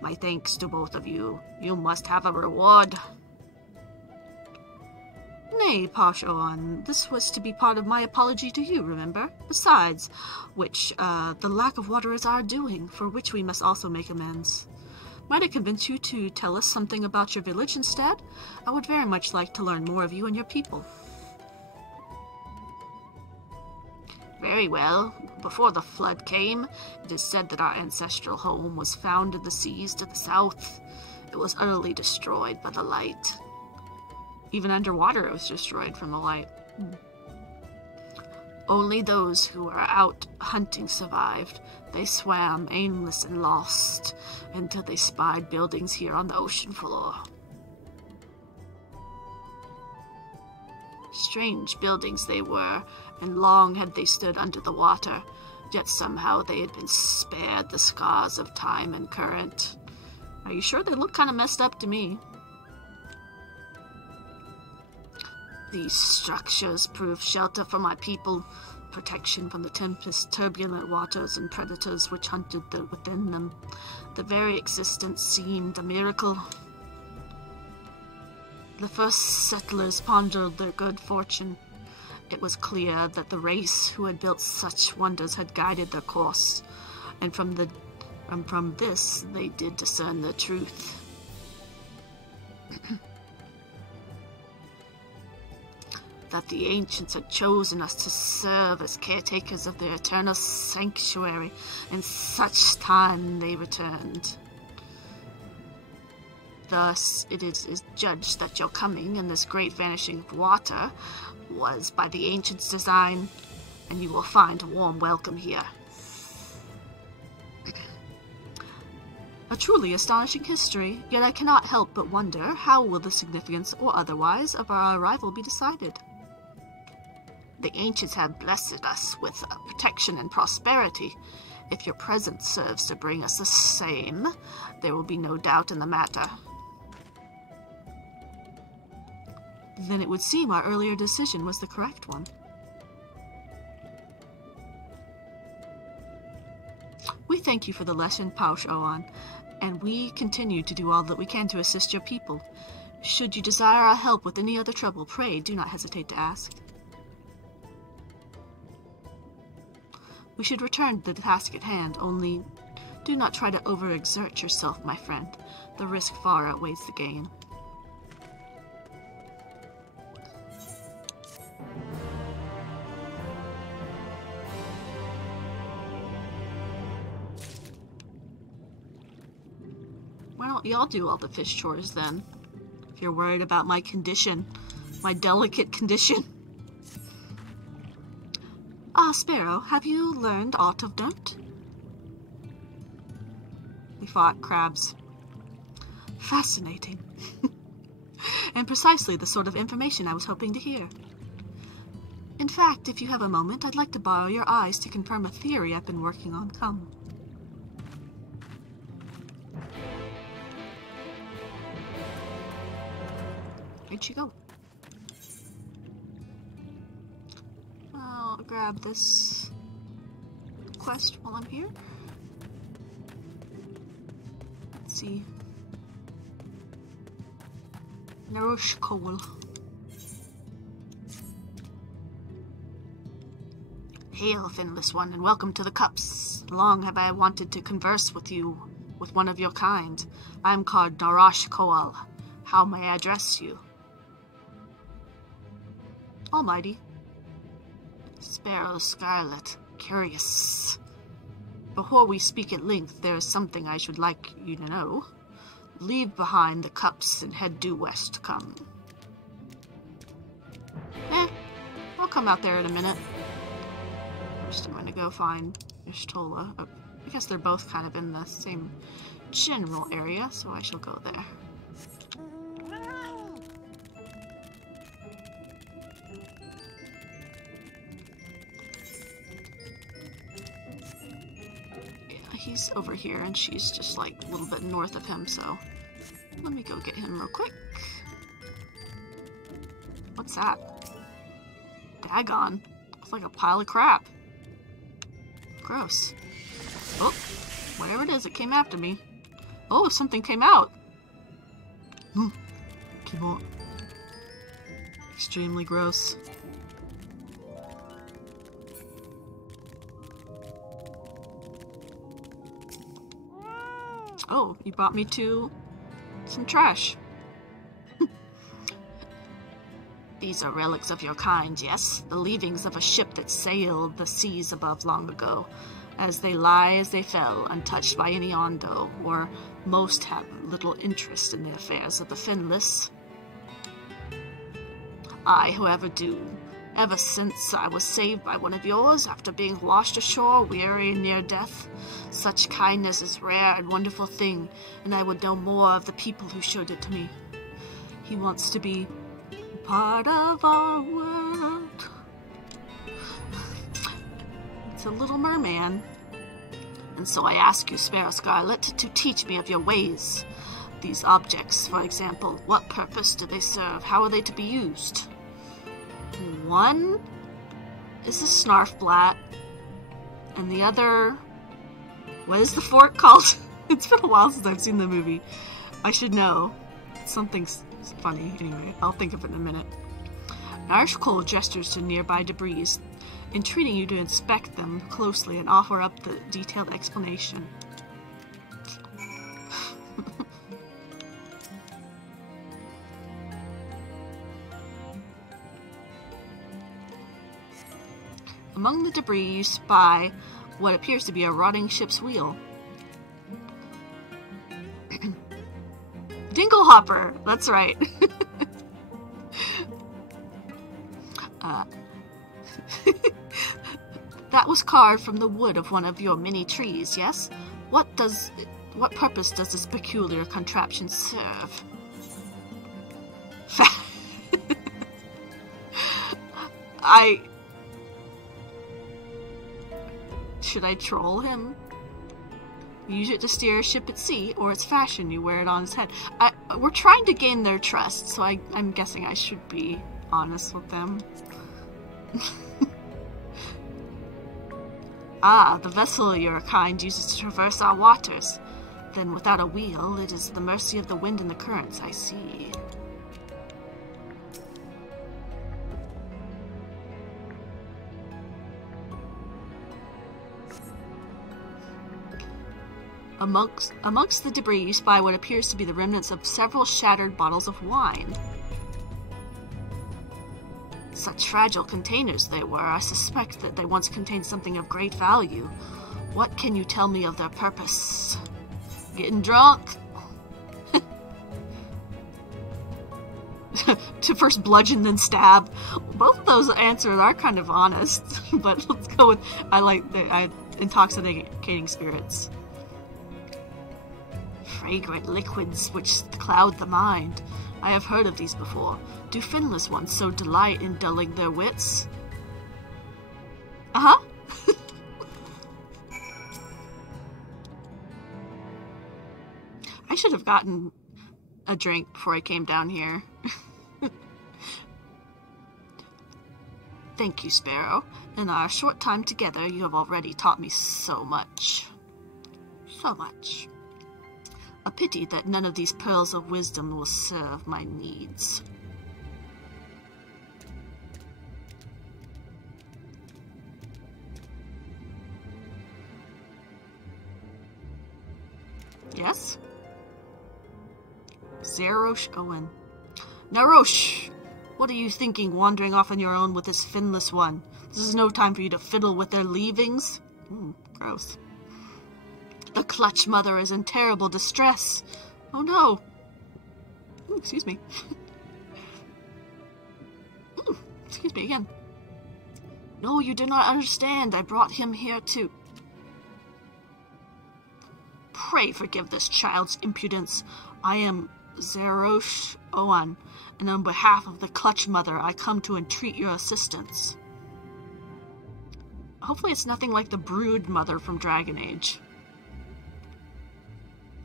My thanks to both of you. You must have a reward. Nay, Parshoan, this was to be part of my apology to you, remember? Besides which, the lack of water is our doing, for which we must also make amends. Might I convince you to tell us something about your village instead? I would very much like to learn more of you and your people. Very well. Before the flood came, it is said that our ancestral home was found in the seas to the south. It was utterly destroyed by the light. Even underwater it was destroyed from the light. Only those who were out hunting survived. They swam aimless and lost until they spied buildings here on the ocean floor. Strange buildings they were, and long had they stood under the water, yet somehow they had been spared the scars of time and current. Are you sure they look kind of messed up to me? These structures proved shelter for my people, protection from the tempest's turbulent waters and predators which hunted within them. The very existence seemed a miracle. The first settlers pondered their good fortune. It was clear that the race who had built such wonders had guided their course, and from this they did discern the truth. That the ancients had chosen us to serve as caretakers of their eternal sanctuary, and such time they returned. Thus, it is judged that your coming and this great vanishing of water was by the ancients' design, and you will find a warm welcome here. A truly astonishing history, yet I cannot help but wonder how will the significance, or otherwise, of our arrival be decided. The ancients have blessed us with protection and prosperity. If your presence serves to bring us the same, there will be no doubt in the matter. Then it would seem our earlier decision was the correct one. We thank you for the lesson, Paushoan, and we continue to do all that we can to assist your people. Should you desire our help with any other trouble, pray do not hesitate to ask. We should return to the task at hand, only do not try to overexert yourself, my friend. The risk far outweighs the gain. Why don't y'all do all the fish chores then? If you're worried about my condition, my delicate condition. Ah, Sparrow, have you learned aught of dirt? We fought crabs. Fascinating. And precisely the sort of information I was hoping to hear. In fact, if you have a moment, I'd like to borrow your eyes to confirm a theory I've been working on. Come. Where'd she go? I'll grab this quest while I'm here. Let's see. Nourish Coal. Hail, Finless One, and welcome to the Cups. Long have I wanted to converse with you, with one of your kind. I am called Narash Koal. How may I address you? Almighty. Sparrow Scarlet. Curious. Before we speak at length, there is something I should like you to know. Leave behind the Cups and head due west. Come. I'll come out there in a minute. First I'm going to go find Ishtola. Oh, I guess they're both kind of in the same general area, so I shall go there. He's over here, and she's just like a little bit north of him, so let me go get him real quick. What's that? Dagon. It's like a pile of crap. Gross. Oh, whatever it is, it came after me. Oh, something came out. Keep on. Extremely gross. Oh, you brought me to some trash. These are relics of your kind, yes? The leavings of a ship that sailed the seas above long ago. As they lie as they fell, untouched by any ondo, or most have little interest in the affairs of the Finless. I, however, do. Ever since I was saved by one of yours, after being washed ashore, weary and near death. Such kindness is a rare and wonderful thing, and I would know more of the people who showed it to me. He wants to be part of our world. It's a little merman. And so I ask you, Sparrow Scarlet, to teach me of your ways. These objects, for example, what purpose do they serve? How are they to be used? One is a Snarfblat, and the other... What is the fork called? It's been a while since I've seen the movie. I should know. Something's funny. Anyway, I'll think of it in a minute. Narash Cole gestures to nearby debris, entreating you to inspect them closely and offer up the detailed explanation. Among the debris, you spy what appears to be a rotting ship's wheel. Dinglehopper! That's right. That was carved from the wood of one of your many trees, yes? What purpose does this peculiar contraption serve? Should I troll him? Use it to steer a ship at sea, or it's fashion, you wear it on his head. We're trying to gain their trust, so I'm guessing I should be honest with them. Ah, the vessel your kind uses to traverse our waters. Then without a wheel, it is the mercy of the wind and the currents, I see. Amongst the debris, you spy what appears to be the remnants of several shattered bottles of wine. Such fragile containers they were. I suspect that they once contained something of great value. What can you tell me of their purpose? Getting drunk? To first bludgeon, then stab. Both of those answers are kind of honest, but let's go with intoxicating spirits. Fragrant liquids which cloud the mind. I have heard of these before. Do Finless ones so delight in dulling their wits? Uh-huh. I should have gotten a drink before I came down here. Thank you, Sparrow. In our short time together, you have already taught me so much. So much. A pity that none of these pearls of wisdom will serve my needs. Yes? Zerosh Owen. Narosh! What are you thinking, wandering off on your own with this finless one? This is no time for you to fiddle with their leavings. Gross. The Clutch Mother is in terrible distress. Oh no. Excuse me. Excuse me again. No, you do not understand. I brought him here to... Pray forgive this child's impudence. I am Zerosh Owen, and on behalf of the Clutch Mother, I come to entreat your assistance. Hopefully it's nothing like the Brood Mother from Dragon Age.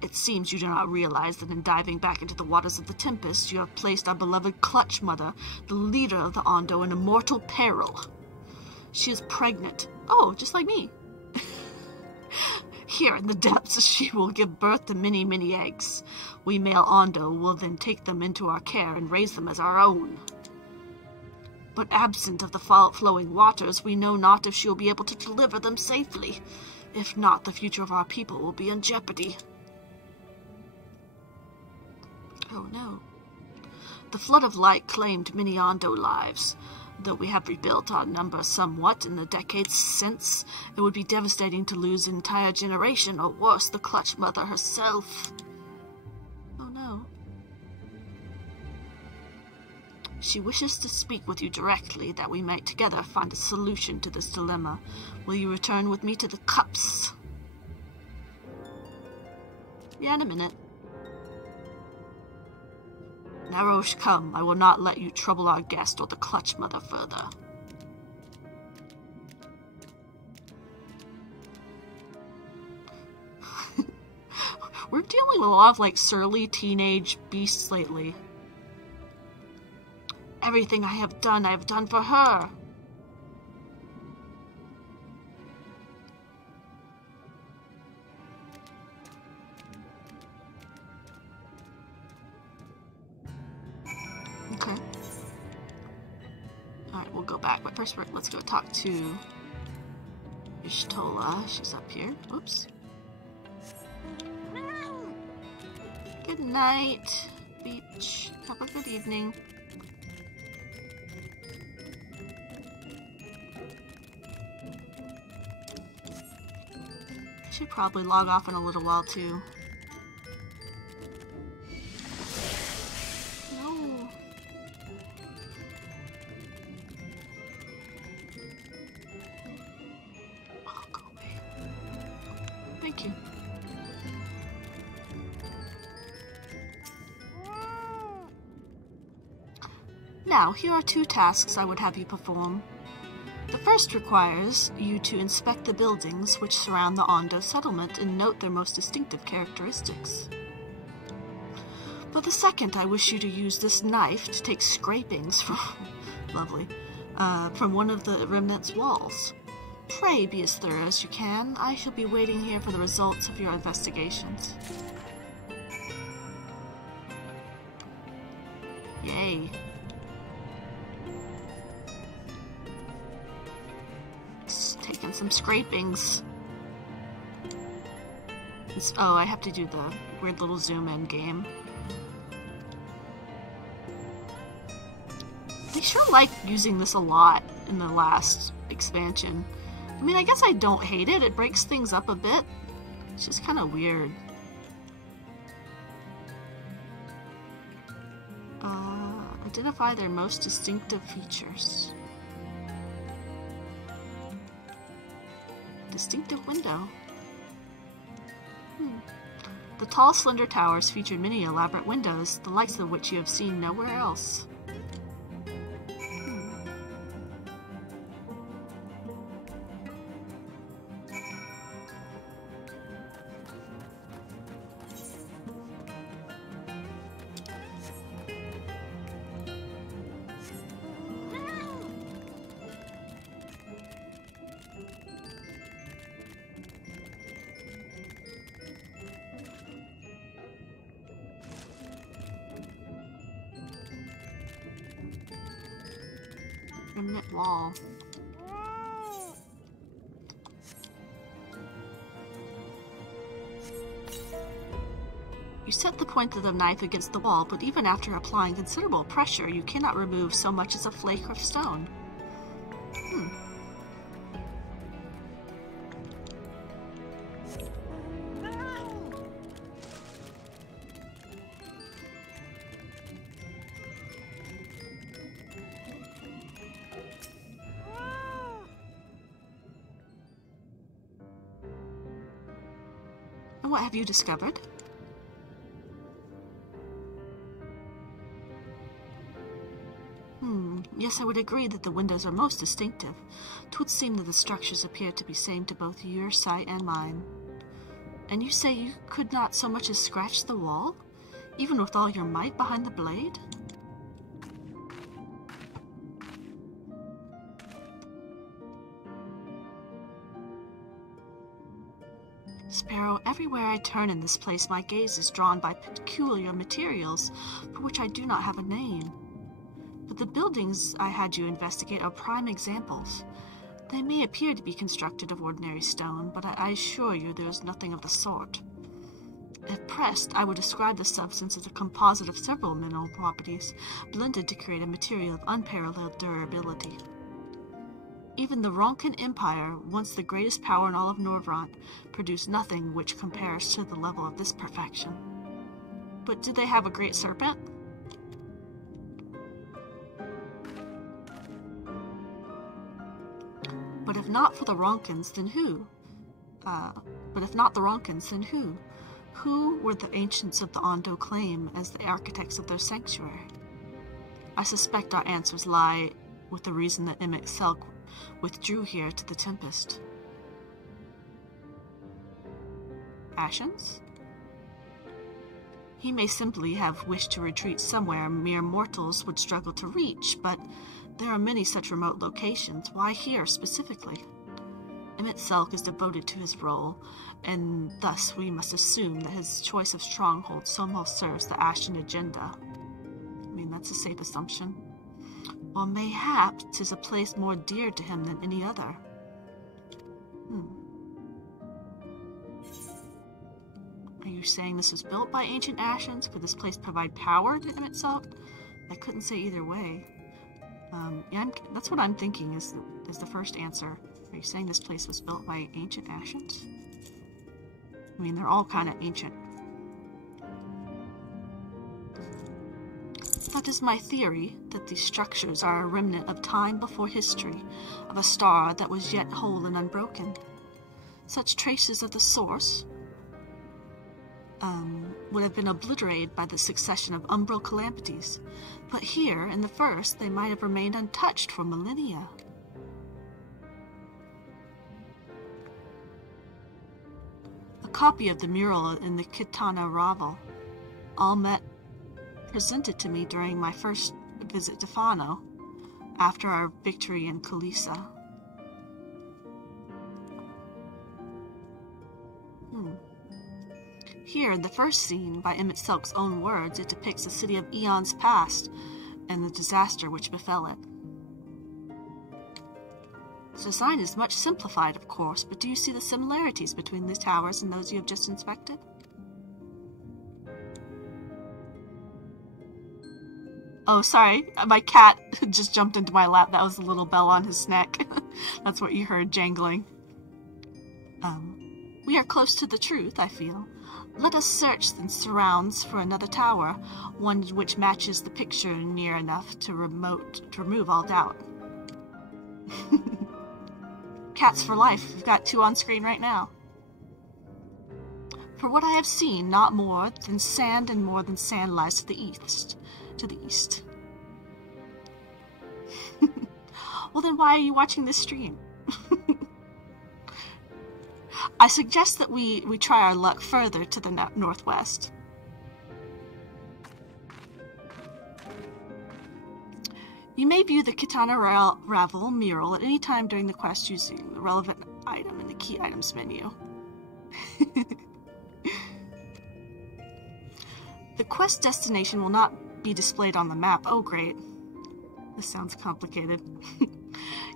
It seems you do not realize that in diving back into the waters of the Tempest, you have placed our beloved Clutch Mother, the leader of the Ondo, in mortal peril. She is pregnant. Oh, just like me. Here in the depths, she will give birth to many, many eggs. We male Ondo will then take them into our care and raise them as our own. But absent of the flowing waters, we know not if she will be able to deliver them safely. If not, the future of our people will be in jeopardy. Oh no. The flood of light claimed many Ondo lives. Though we have rebuilt our number somewhat in the decades since, it would be devastating to lose an entire generation, or worse, the Clutch Mother herself. Oh no. She wishes to speak with you directly, that we might together find a solution to this dilemma. Will you return with me to the cups? Yeah, in a minute. Narosh, come. I will not let you trouble our guest or the Clutch Mother further. We're dealing with a lot of, like, surly teenage beasts lately. Everything I have done for her. Okay. Alright, we'll go back. But first, let's go talk to Ishtola. She's up here. Oops. Good night, beach. Have a good evening. I should probably log off in a little while, too. No. Oh, go away. Thank you. Now, here are 2 tasks I would have you perform. The first requires you to inspect the buildings which surround the Ondo settlement and note their most distinctive characteristics. For the second, I wish you to use this knife to take scrapings from, lovely, from one of the remnant's walls. Pray be as thorough as you can. I shall be waiting here for the results of your investigations. Yay. Taking some scrapings. Oh, I have to do the weird little zoom in game. I sure like using this a lot in the last expansion. I mean, I guess I don't hate it. It breaks things up a bit. It's just kind of weird. Identify their most distinctive features. Distinctive window. The tall, slender towers featured many elaborate windows, the likes of which you have seen nowhere else. Remnant wall. You set the point of the knife against the wall, but even after applying considerable pressure, you cannot remove so much as a flake of stone. And what have you discovered? Yes, I would agree that the windows are most distinctive. 'Twould seem that the structures appear to be same to both your sight and mine. And you say you could not so much as scratch the wall? Even with all your might behind the blade? Sparrow, everywhere I turn in this place, my gaze is drawn by peculiar materials for which I do not have a name. But the buildings I had you investigate are prime examples. They may appear to be constructed of ordinary stone, but I assure you there is nothing of the sort. If pressed, I would describe the substance as a composite of several mineral properties, blended to create a material of unparalleled durability. Even the Ronkan Empire, once the greatest power in all of Norvrant, produced nothing which compares to the level of this perfection. But did they have a great serpent? But if not for the Ronkans, then who? Who were the ancients of the Ondo claim as the architects of their sanctuary? I suspect our answers lie with the reason that FFXIV withdrew here to the Tempest. Ashens? He may simply have wished to retreat somewhere mere mortals would struggle to reach, but there are many such remote locations. Why here specifically? FFXIV is devoted to his role, and thus we must assume that his choice of stronghold somehow serves the Ashen agenda. I mean, that's a safe assumption. Or mayhaps 'tis a place more dear to him than any other. Are you saying this was built by ancient Ashens? Could this place provide power to FFXIV? I couldn't say either way. Yeah, that's what I'm thinking is the first answer. Are you saying this place was built by ancient Ashens? I mean, they're all kind of ancient. That is my theory, that these structures are a remnant of time before history, of a star that was yet whole and unbroken. Such traces of the source would have been obliterated by the succession of umbral calamities, but here, in the first, they might have remained untouched for millennia. A copy of the mural in the Kitana Ravel, Almet presented to me during my first visit to Fano, after our victory in Kalisa. Here, in the first scene, by FFXIV's own words, it depicts a city of eons past and the disaster which befell it. The design is much simplified, of course, but do you see the similarities between the towers and those you have just inspected? Oh, sorry, my cat just jumped into my lap. That was the little bell on his neck. That's what you heard jangling. We are close to the truth, I feel. Let us search the surrounds for another tower, one which matches the picture near enough to remove all doubt. Cats for life. We've got two on screen right now. For what I have seen, not more than sand and more than sand lies to the east. Well, then why are you watching this stream? I suggest that we try our luck further to the northwest. You may view the Kitana Ravel mural at any time during the quest using the relevant item in the key items menu. The quest destination will not be displayed on the map. Oh, great. This sounds complicated.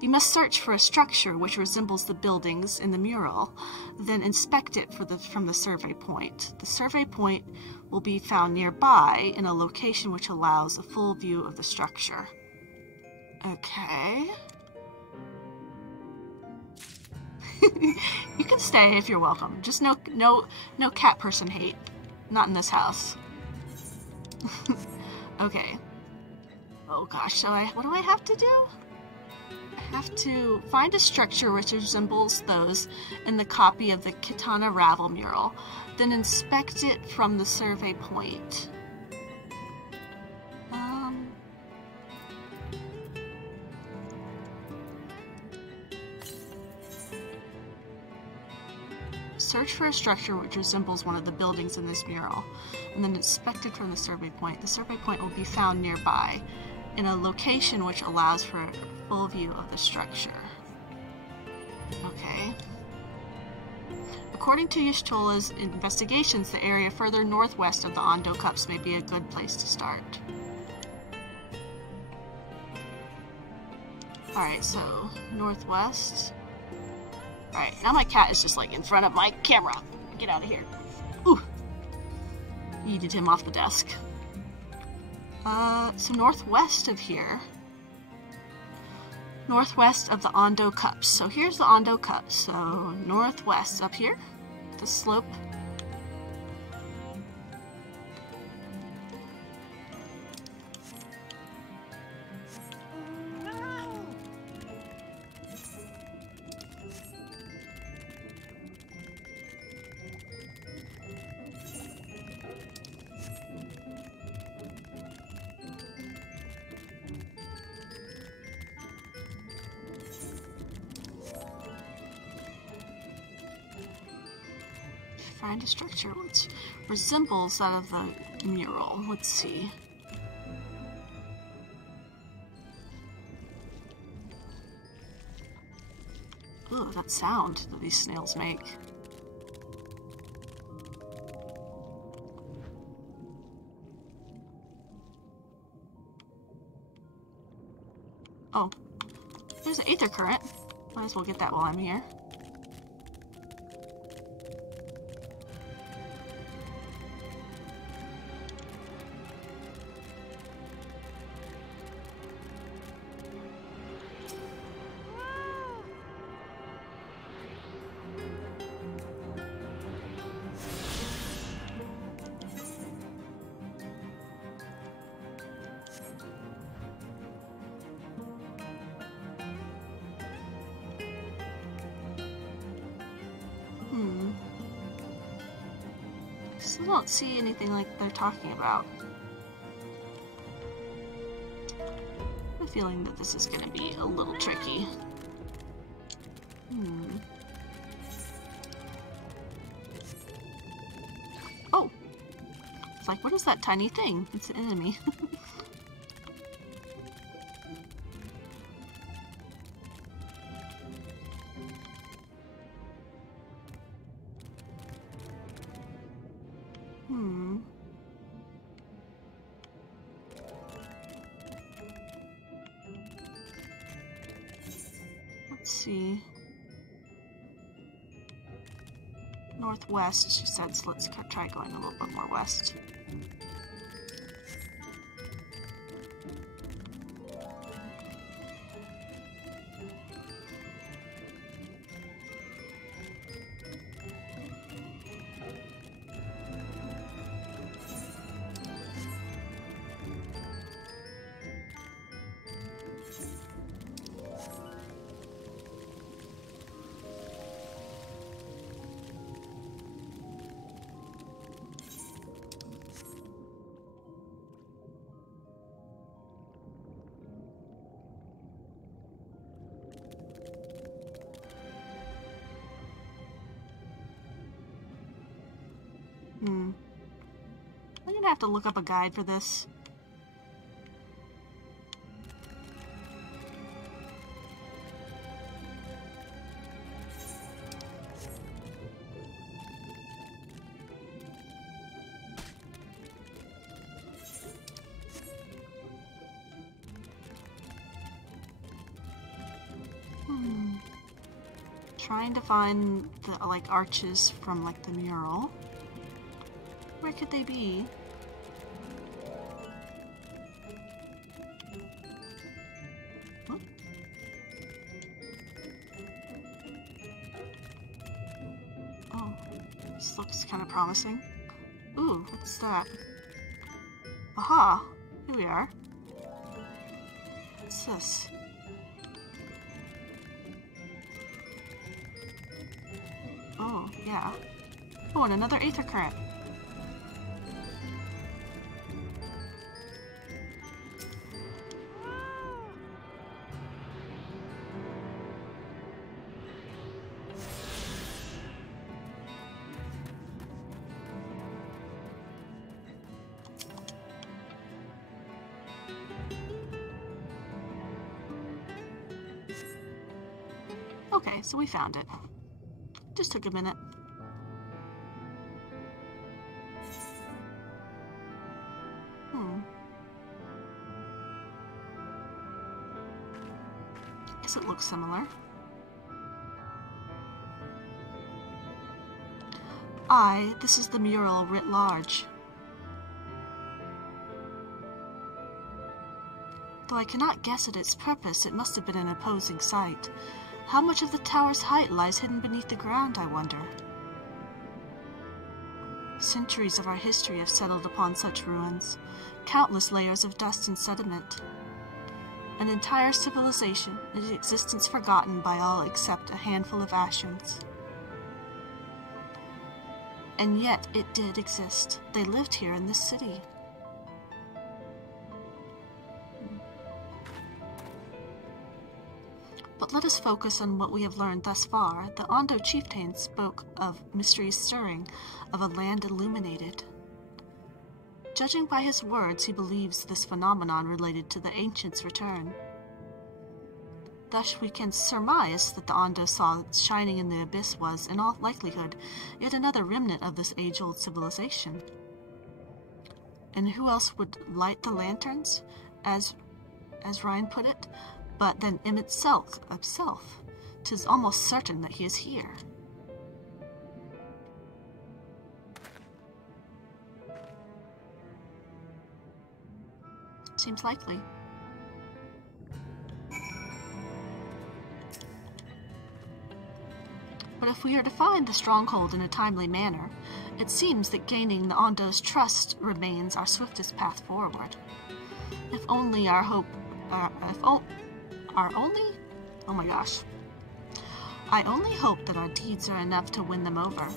You must search for a structure which resembles the buildings in the mural, then inspect it from the survey point. The survey point will be found nearby in a location which allows a full view of the structure. Okay. You can stay if you're welcome. Just no cat person hate. Not in this house. Okay. Oh gosh, so what do I have to do? I have to find a structure which resembles those in the copy of the Kitana Ravel mural, then inspect it from the survey point. Search for a structure which resembles one of the buildings in this mural, and then inspect it from the survey point. The survey point will be found nearby, in a location which allows for a full view of the structure. Okay. According to Y'shtola's investigations, the area further northwest of the Ondo Cups may be a good place to start. Alright, so northwest. Alright, now my cat is just like in front of my camera. Get out of here. Ooh! Yeeted him off the desk. So northwest of here. Northwest of the Ondo Cups. So here's the Ondo Cups. So northwest up here. The slope. Find a structure which resembles that of the mural. Let's see. Ooh, that sound that these snails make. Oh, there's an aether current. Might as well get that while I'm here. Still don't see anything like they're talking about. I have a feeling that this is going to be a little tricky. Oh! It's like, what is that tiny thing? It's an enemy. Let's see. Northwest, she said, so let's try going a little bit more west. I'm gonna have to look up a guide for this. trying to find the, like, arches from, like, the mural. Where could they be? Huh? Oh, this looks kind of promising. Ooh, what's that? Aha! Here we are. What's this? Oh, yeah. Oh, and another aether current. Okay, so we found it. Just took a minute. Guess it looks similar. This is the mural writ large. Though I cannot guess at its purpose, it must have been an imposing sight. How much of the tower's height lies hidden beneath the ground, I wonder? Centuries of our history have settled upon such ruins, countless layers of dust and sediment. An entire civilization, its existence forgotten by all except a handful of Ashrans. And yet it did exist. They lived here in this city. But let us focus on what we have learned thus far. The Ondo chieftain spoke of mysteries stirring, of a land illuminated. Judging by his words, he believes this phenomenon related to the ancients' return. Thus we can surmise that the Ondo saw shining in the abyss was, in all likelihood, yet another remnant of this age-old civilization. And who else would light the lanterns, as Ryan put it, but then Emmett Selk himself? 'Tis almost certain that he is here. Seems likely. But if we are to find the stronghold in a timely manner, it seems that gaining the Ondo's trust remains our swiftest path forward. If only our hope... Oh my gosh. I only hope that our deeds are enough to win them over.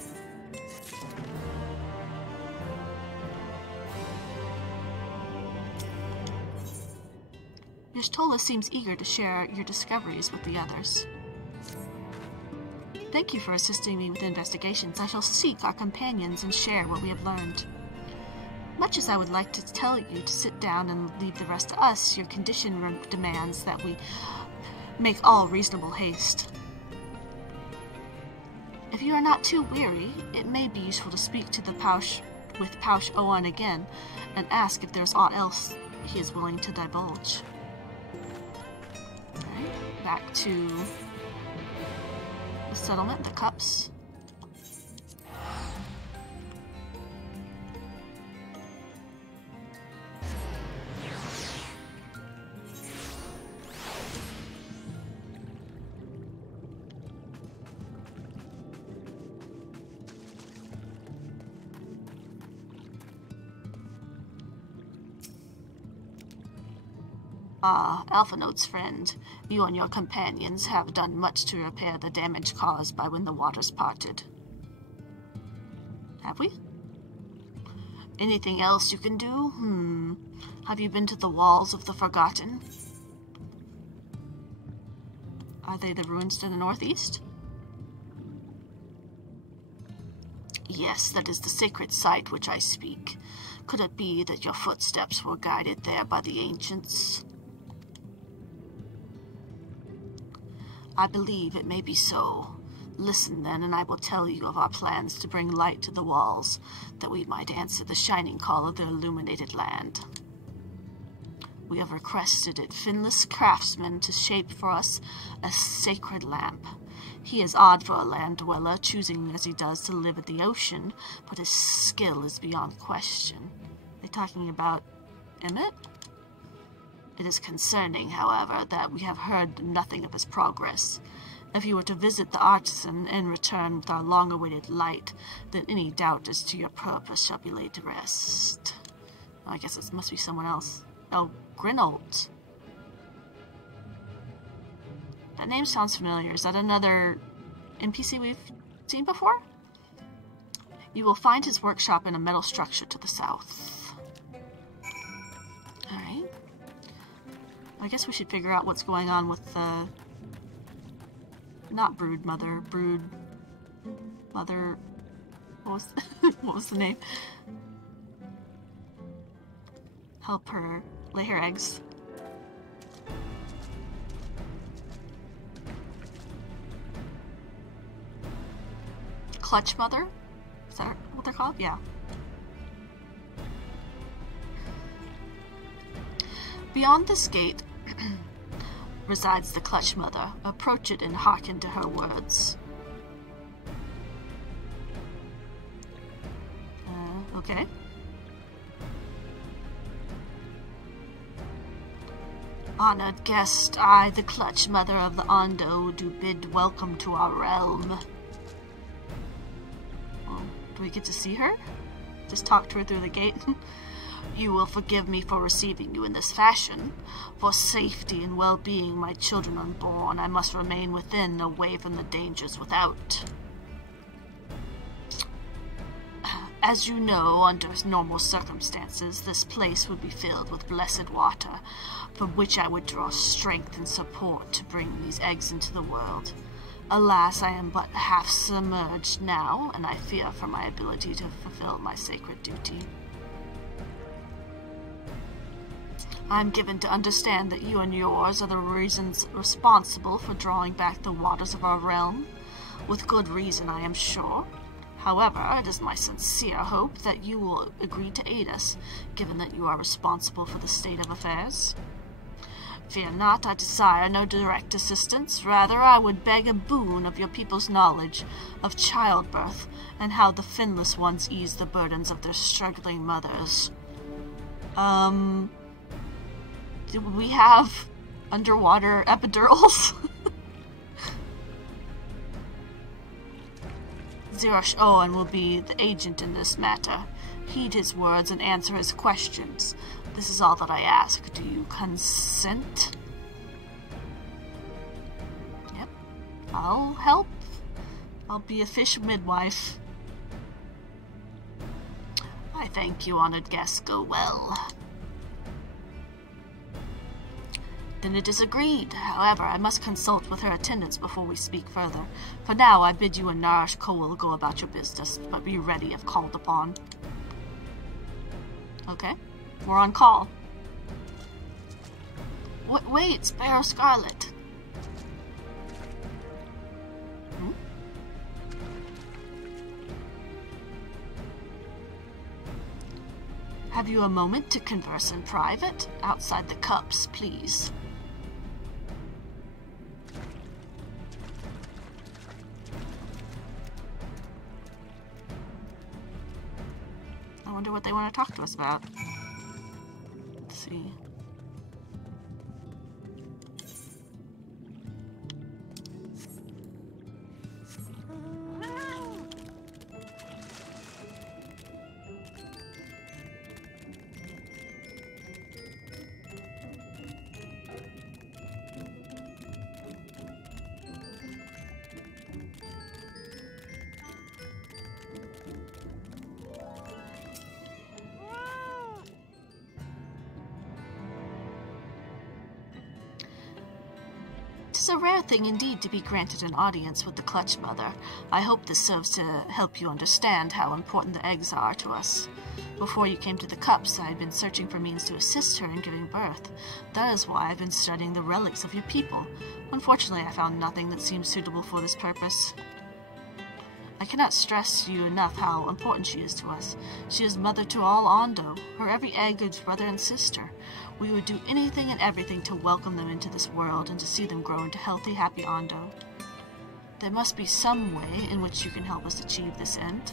Y'shtola seems eager to share your discoveries with the others. Thank you for assisting me with investigations. I shall seek our companions and share what we have learned. Much as I would like to tell you to sit down and leave the rest to us, your condition demands that we make all reasonable haste. If you are not too weary, it may be useful to speak to the Paush Owen again and ask if there's aught else he is willing to divulge. Alright, back to the settlement, the cups. Alpha Note's friend, you and your companions have done much to repair the damage caused by when the waters parted. Have we? Anything else you can do? Have you been to the walls of the Forgotten? Are they the ruins to the northeast? Yes, that is the sacred site which I speak. Could it be that your footsteps were guided there by the ancients? I believe it may be so. Listen then, and I will tell you of our plans to bring light to the walls, that we might answer the shining call of the illuminated land. We have requested a finless craftsman to shape for us a sacred lamp, He is odd for a land dweller, choosing as he does to live at the ocean, but his skill is beyond question. Are they talking about Emmett? It is concerning, however, that we have heard nothing of his progress. If you were to visit the artisan and return with our long-awaited light, then any doubt as to your purpose shall be laid to rest. I guess it must be someone else. Oh, Grinold. That name sounds familiar. Is that another NPC we've seen before? You will find his workshop in a metal structure to the south. Alright. I guess we should figure out what's going on with the... not Brood Mother. Brood... Mother... What was the name? Help her lay her eggs. Clutch Mother? Is that what they're called? Yeah. Beyond this gate resides the Clutch Mother. Approach it and hearken to her words. Okay. Honored guest, I, the Clutch Mother of the Ondo, do bid welcome to our realm. Do we get to see her? Just talk to her through the gate? You will forgive me for receiving you in this fashion. For safety and well-being, my children unborn, I must remain within, away from the dangers without. As you know, under normal circumstances, this place would be filled with blessed water, from which I would draw strength and support to bring these eggs into the world. Alas, I am but half submerged now, and I fear for my ability to fulfill my sacred duty. I am given to understand that you and yours are the reasons responsible for drawing back the waters of our realm. With good reason, I am sure. However, it is my sincere hope that you will agree to aid us, given that you are responsible for the state of affairs. Fear not, I desire no direct assistance. Rather, I would beg a boon of your people's knowledge of childbirth, and how the finless ones ease the burdens of their struggling mothers. Do we have underwater epidurals? Zerosh Owen will be the agent in this matter. Heed his words and answer his questions. This is all that I ask. Do you consent? Yep. I'll help. I'll be a fish midwife. I thank you, honored guest. Go well. Then it is agreed. However, I must consult with her attendants before we speak further. For now, I bid you and Narash Cole go about your business, but be ready if called upon. Okay. We're on call. Wait, Sparrow Scarlet. Have you a moment to converse in private? Outside the cups, please. I wonder what they want to talk to us about. Let's see. It's a rare thing indeed to be granted an audience with the Clutch Mother. I hope this serves to help you understand how important the eggs are to us. Before you came to the cups, I had been searching for means to assist her in giving birth. That is why I've been studying the relics of your people. Unfortunately, I found nothing that seemed suitable for this purpose. I cannot stress to you enough how important she is to us. She is mother to all Ondo. Her every egg is brother and sister. We would do anything and everything to welcome them into this world and to see them grow into healthy, happy Ondo. There must be some way in which you can help us achieve this end.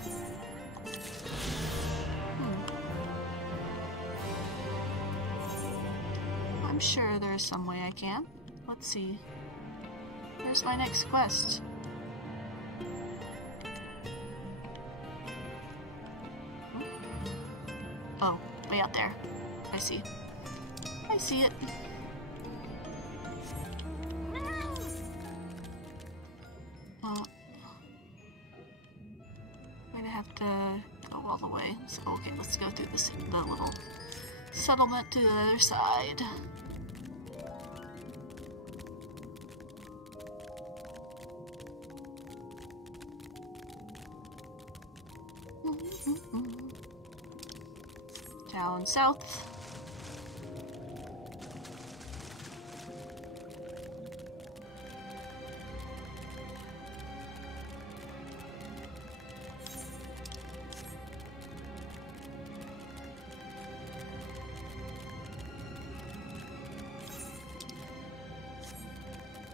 I'm sure there's some way I can. Let's see. Where's my next quest? Oh, way out there. I see. I see it. I'm gonna have to go all the way. So, okay, let's go through the little settlement to the other side. Down south.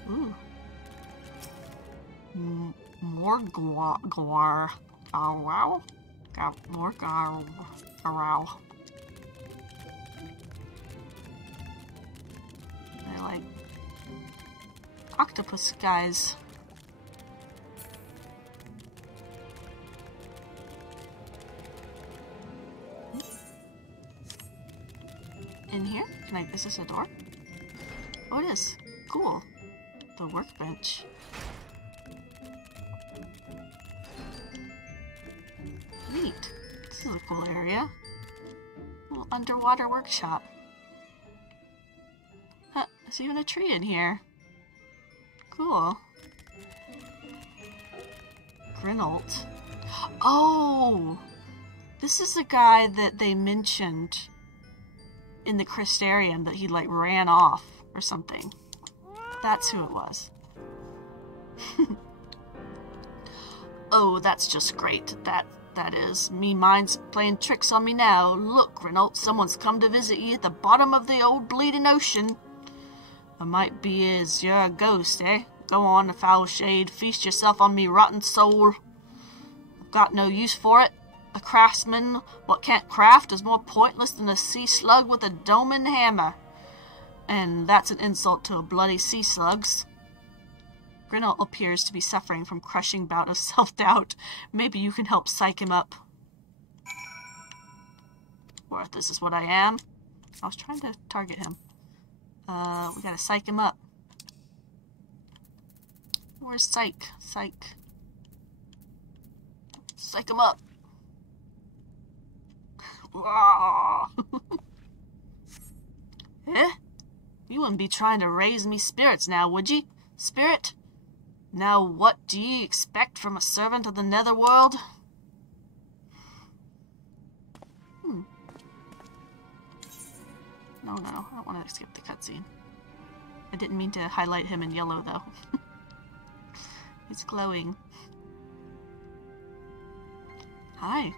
Ooh. More guar. Oh, wow. Got more guar. Wow. They're like octopus guys. In here? Is this a door? Oh, it is. Cool. The workbench. Neat. This is a cool area. Little underwater workshop. Huh, there's even a tree in here. Cool. Grinolt. Oh! This is the guy that they mentioned in the Crystarium that he, like, ran off or something. That's who it was. Oh, that's just great. That is. Me mind's playing tricks on me now. Look, Grinolt, someone's come to visit you at the bottom of the old bleeding ocean. It might be as you're a ghost, eh? Go on, foul shade, feast yourself on me rotten soul. I've got no use for it. A craftsman what can't craft is more pointless than a sea slug with a dome and hammer. And that's an insult to a bloody sea slugs. Grinolt appears to be suffering from crushing bout of self-doubt. Maybe you can help psych him up. Or if this is what I am. I was trying to target him. We gotta psych him up. Where's psych? Psych. Psych him up. Eh? You wouldn't be trying to raise me spirits now, would ye? Spirit? Now what do ye expect from a servant of the netherworld? No, I don't want to skip the cutscene. I didn't mean to highlight him in yellow, though. He's glowing. Hi.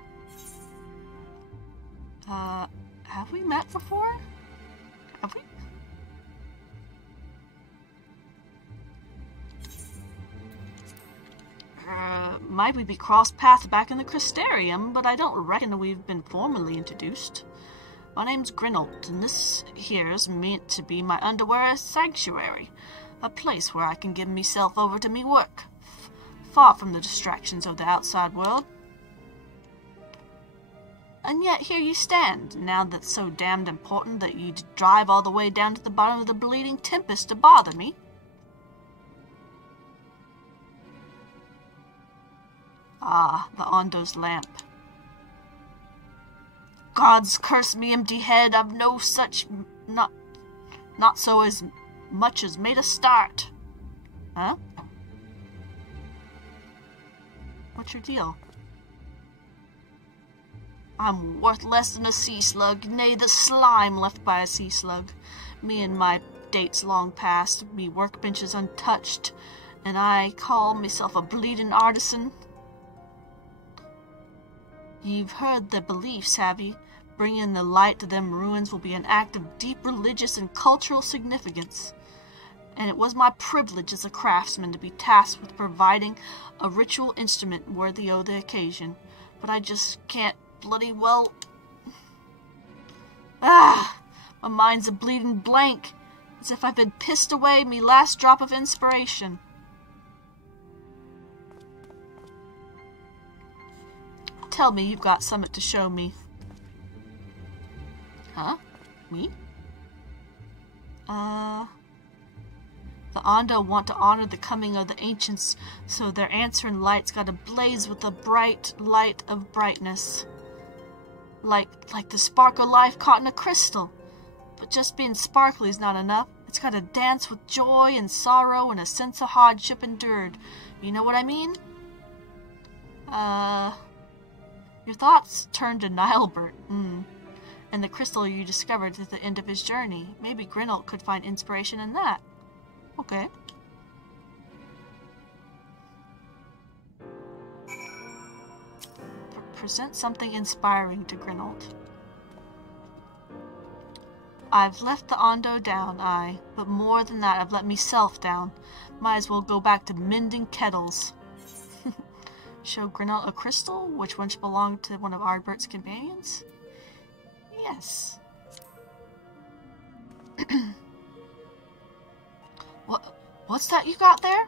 Have we met before? Have we? Might we be crossed paths back in the Crystarium, but I don't reckon we've been formally introduced. My name's Grinolt, and this here's meant to be my underwear sanctuary, a place where I can give myself over to me work, far from the distractions of the outside world. And yet here you stand, now that's so damned important that you'd drive all the way down to the bottom of the bleeding tempest to bother me. Ah, the Ondo's lamp. Gods curse me, empty head, I've no such, not so as much as made a start. Huh? What's your deal? I'm worth less than a sea slug, nay, the slime left by a sea slug. Me and my dates long past, me workbenches untouched, and I call myself a bleeding artisan. You've heard the beliefs, have ye? Bringing the light to them ruins will be an act of deep religious and cultural significance. and it was my privilege as a craftsman to be tasked with providing a ritual instrument worthy of the occasion. But I just can't bloody well... Ah! My mind's a bleeding blank, as if I've been pissed away me last drop of inspiration. Tell me you've got something to show me. Huh? Me? The Ondo want to honor the coming of the ancients, so their answering light's gotta blaze with a bright light of brightness. Like the spark of life caught in a crystal. But just being sparkly is not enough. It's gotta dance with joy and sorrow and a sense of hardship endured. You know what I mean? Your thoughts turned to Nilebert. And the crystal you discovered at the end of his journey. Maybe Grinald could find inspiration in that. Okay. Present something inspiring to Grinald. I've let the Ondo down, aye, but more than that, I've let myself down. Might as well go back to mending kettles. Show Grinald a crystal? Which one should belong to one of Ardbert's companions? Yes. What's that you got there?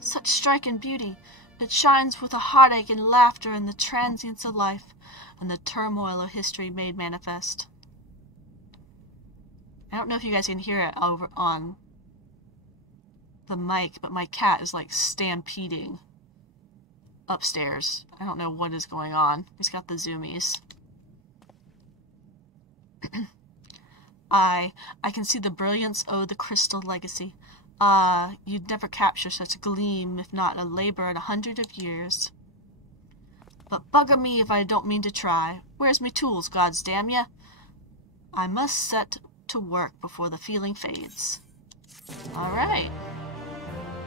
Such striking beauty. It shines with a heartache and laughter and the transience of life, and the turmoil of history made manifest. I don't know if you guys can hear it over on the mic, but my cat is like stampeding upstairs. I don't know what is going on. He's got the zoomies. I can see the brilliance of the crystal legacy. You'd never capture such a gleam, if not a labor in 100 of years. But bugger me if I don't mean to try. Where's me tools, gods damn ya? I must set to work before the feeling fades. Alright.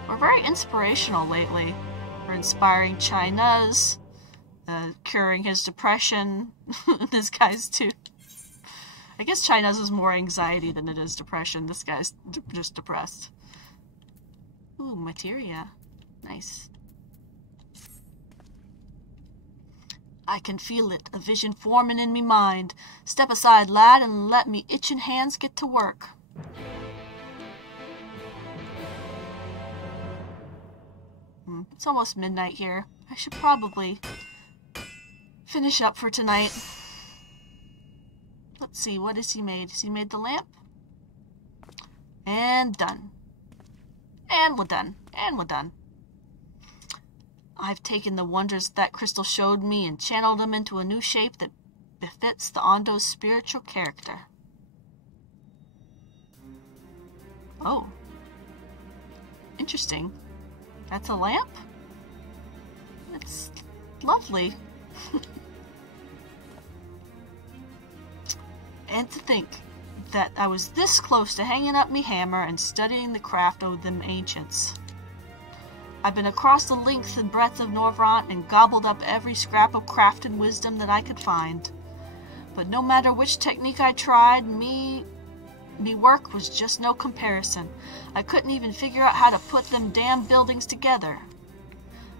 We're very inspirational lately. We're inspiring China's, curing his depression. This guy's too. I guess China's is more anxiety than it is depression. This guy's just depressed. Ooh, materia. Nice. I can feel it, a vision forming in me mind. Step aside, lad, and let me itching hands get to work. It's almost midnight here. I should probably finish up for tonight. Let's see, what has he made? Has he made the lamp? And done. And we're done. And we're done. I've taken the wonders that crystal showed me and channeled them into a new shape that befits the Ondo's spiritual character. Oh. Interesting. That's a lamp? It's lovely. And to think that I was this close to hanging up me hammer and studying the craft of them ancients. I've been across the length and breadth of Norvrant and gobbled up every scrap of craft and wisdom that I could find. But no matter which technique I tried, me work was just no comparison. I couldn't even figure out how to put them damn buildings together.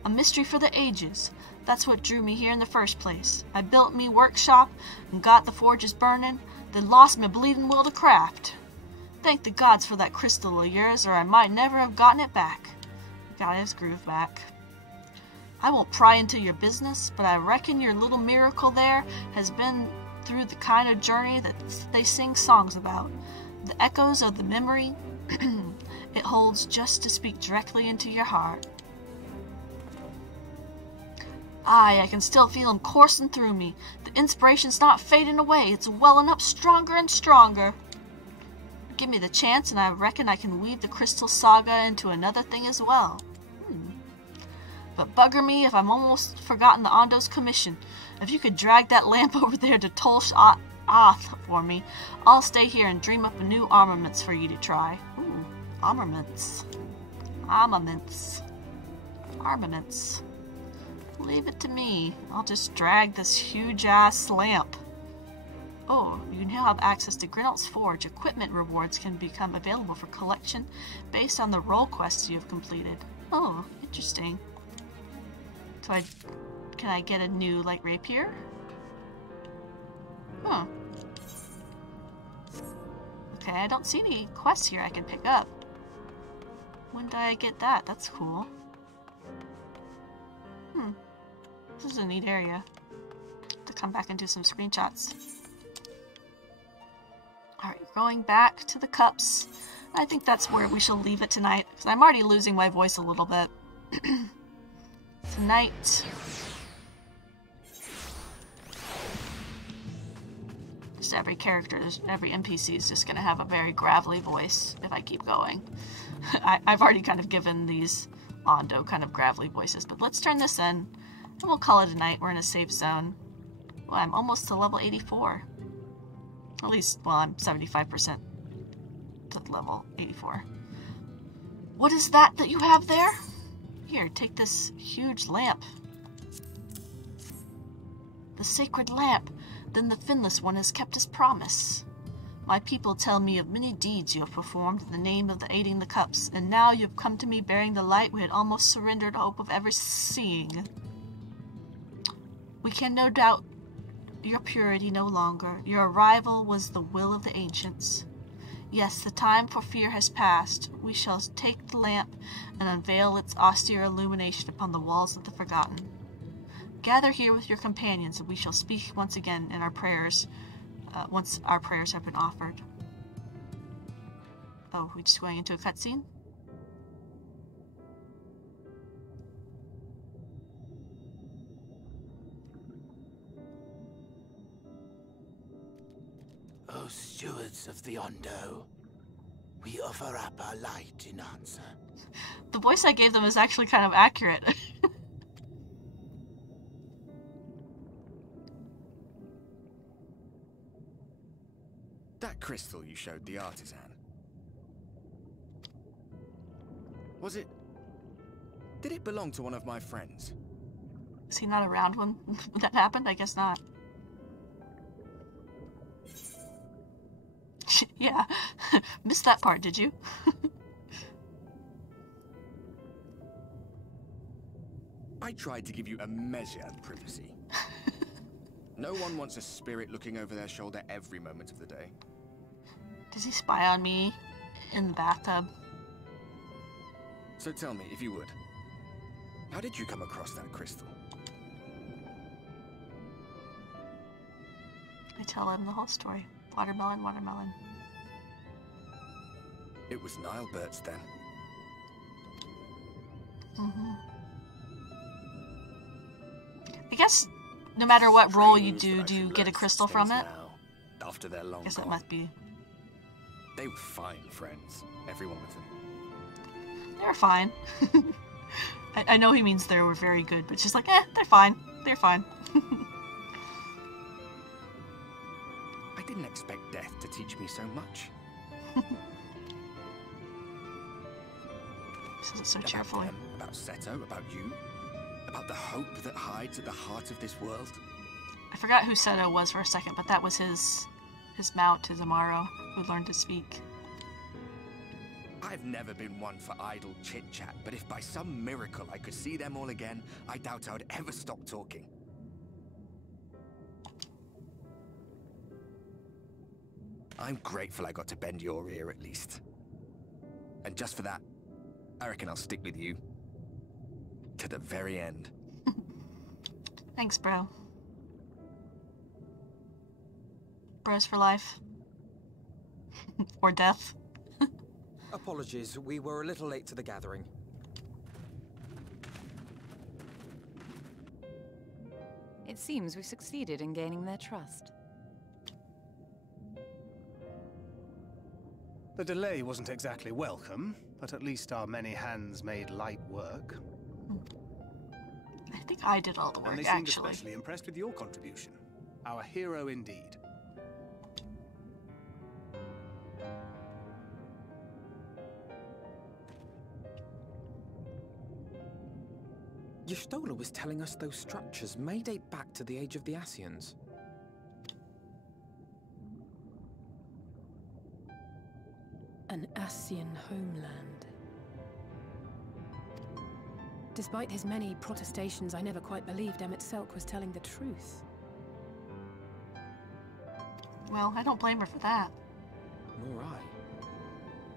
A mystery for the ages. That's what drew me here in the first place. I built me workshop and got the forges burning, then lost my bleeding will to craft. Thank the gods for that crystal of yours, or I might never have gotten it back. Got his groove back. I won't pry into your business, but I reckon your little miracle there has been through the kind of journey that they sing songs about. The echoes of the memory it holds just to speak directly into your heart. Aye, I can still feel him coursing through me. The inspiration's not fading away, it's welling up stronger and stronger. Give me the chance and I reckon I can weave the crystal saga into another thing as well. But bugger me if I'm almost forgotten the Ondo's commission. If you could drag that lamp over there to Tolsh Oth for me, I'll stay here and dream up a new armaments for you to try. Ooh, armaments. Armaments. Armaments. Leave it to me. I'll just drag this huge-ass lamp Oh, you now have access to Grinald's Forge. Equipment rewards can become available for collection based on the role quests you have completed. Oh, interesting. So can I get a new light rapier? Huh. Okay, I don't see any quests here I can pick up. When do I get that? That's cool. This is a neat area. To come back and do some screenshots. Alright, going back to the cups. I think that's where we shall leave it tonight, because I'm already losing my voice a little bit. Tonight. Just every character, every NPC is just going to have a very gravelly voice if I keep going. I've already kind of given these Londo kind of gravelly voices, but let's turn this in, and we'll call it a night. We're in a safe zone. Well, I'm almost to level 84. At least, well, I'm 75% to level 84. What is that you have there? Here, take this huge lamp. The sacred lamp. Then the Finless One has kept his promise. My people tell me of many deeds you have performed in the name of the aiding the cups, and now you have come to me bearing the light we had almost surrendered hope of ever seeing. We can no doubt your purity no longer. Your arrival was the will of the ancients. Yes, the time for fear has passed. We shall take the lamp and unveil its austere illumination upon the walls of the forgotten. Gather here with your companions, and we shall speak once again in our prayers, once our prayers have been offered. Oh, we're just going into a cutscene? O stewards of the Ondo, we offer up our light in answer. The voice I gave them is actually kind of accurate. That crystal you showed the artisan. Was it... Did it belong to one of my friends? Is he not around when that happened? I guess not. Yeah. Missed that part, did you? I tried to give you a measure of privacy. No one wants a spirit looking over their shoulder every moment of the day. Does he spy on me in the bathtub? So tell me, if you would, how did you come across that crystal? I tell him the whole story. Watermelon, watermelon. It was Nilebert's then. I guess no matter what role you do you get a crystal from it? After their long Guess it must be. They were fine friends, every one of them. They were fine. I know he means they were very good, but just like, they're fine. They're fine. I didn't expect death to teach me so much. Says it so cheerfully. About Seto, about you, about the hope that hides at the heart of this world. I forgot who Seto was for a second, but that was his mount, his Amaro, who learned to speak. I've never been one for idle chit-chat, but if by some miracle I could see them all again, I doubt I would ever stop talking. I'm grateful I got to bend your ear at least. And just for that, I reckon I'll stick with you. To the very end. Thanks, bro. Bros for life. Or death. Apologies, we were a little late to the gathering. It seems we succeeded in gaining their trust. The delay wasn't exactly welcome, but at least our many hands made light work. I think I did all the work, and they actually. seemed especially impressed with your contribution. Our hero indeed. Y'shtola was telling us those structures may date back to the age of the Ascians. An Ascian homeland. Despite his many protestations, I never quite believed Emmett Selk was telling the truth. Well, I don't blame her for that. Nor I.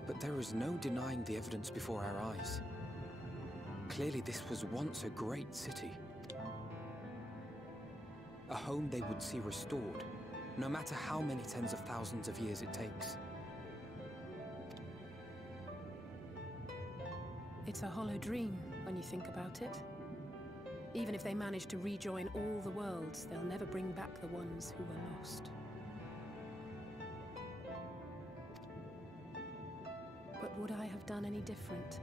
But there is no denying the evidence before our eyes. Clearly this was once a great city. A home they would see restored, no matter how many tens of thousands of years it takes. It's a hollow dream when you think about it. Even if they manage to rejoin all the worlds, they'll never bring back the ones who were lost. But would I have done any different?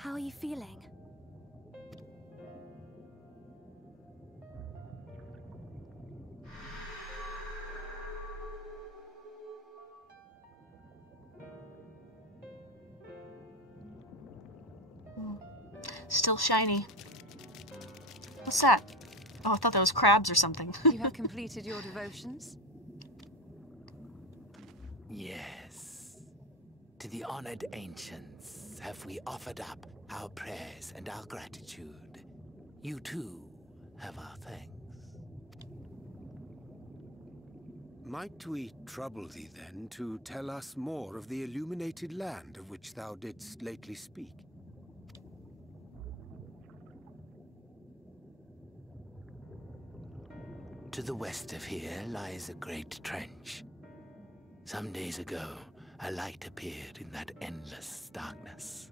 How are you feeling? Still shiny. What's that? Oh, I thought that was crabs or something. You have completed your devotions? Yes. To the honored ancients have we offered up our prayers and our gratitude. You too have our thanks. Might we trouble thee then to tell us more of the illuminated land of which thou didst lately speak? To the west of here lies a great trench. Some days ago, a light appeared in that endless darkness.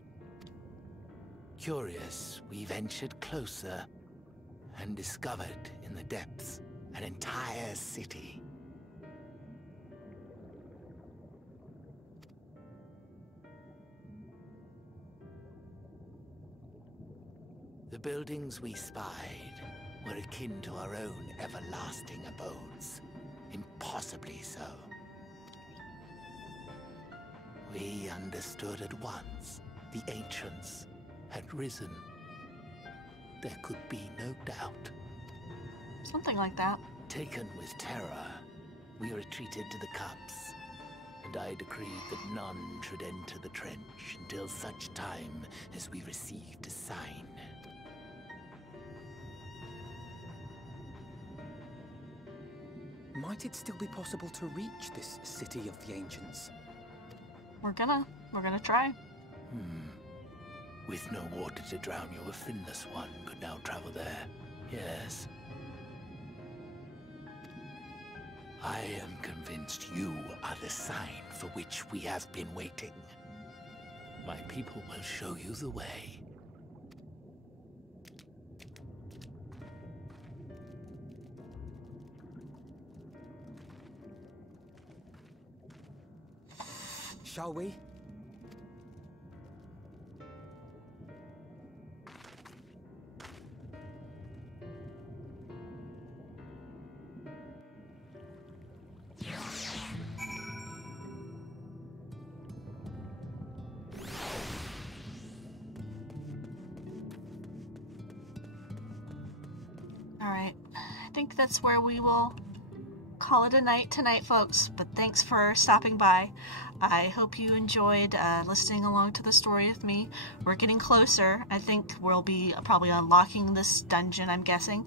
Curious, we ventured closer and discovered in the depths an entire city. The buildings we spied were akin to our own everlasting abodes, impossibly so. We understood at once the ancients had risen. There could be no doubt. Something like that. Taken with terror, we retreated to the cups, and I decreed that none should enter the trench until such time as we received a sign. Might it still be possible to reach this city of the ancients? We're gonna try. With no water to drown you, a finless one could now travel there. Yes. I am convinced you are the sign for which we have been waiting. My people will show you the way. Shall we? Alright, I think that's where we will call it a night tonight, folks, but thanks for stopping by. I hope you enjoyed listening along to the story with me. We're getting closer. I think we'll be probably unlocking this dungeon, I'm guessing,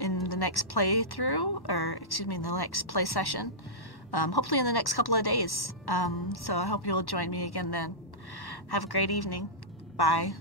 in the next playthrough, or excuse me, in the next play session. Hopefully in the next couple of days. So I hope you'll join me again then. Have a great evening. Bye.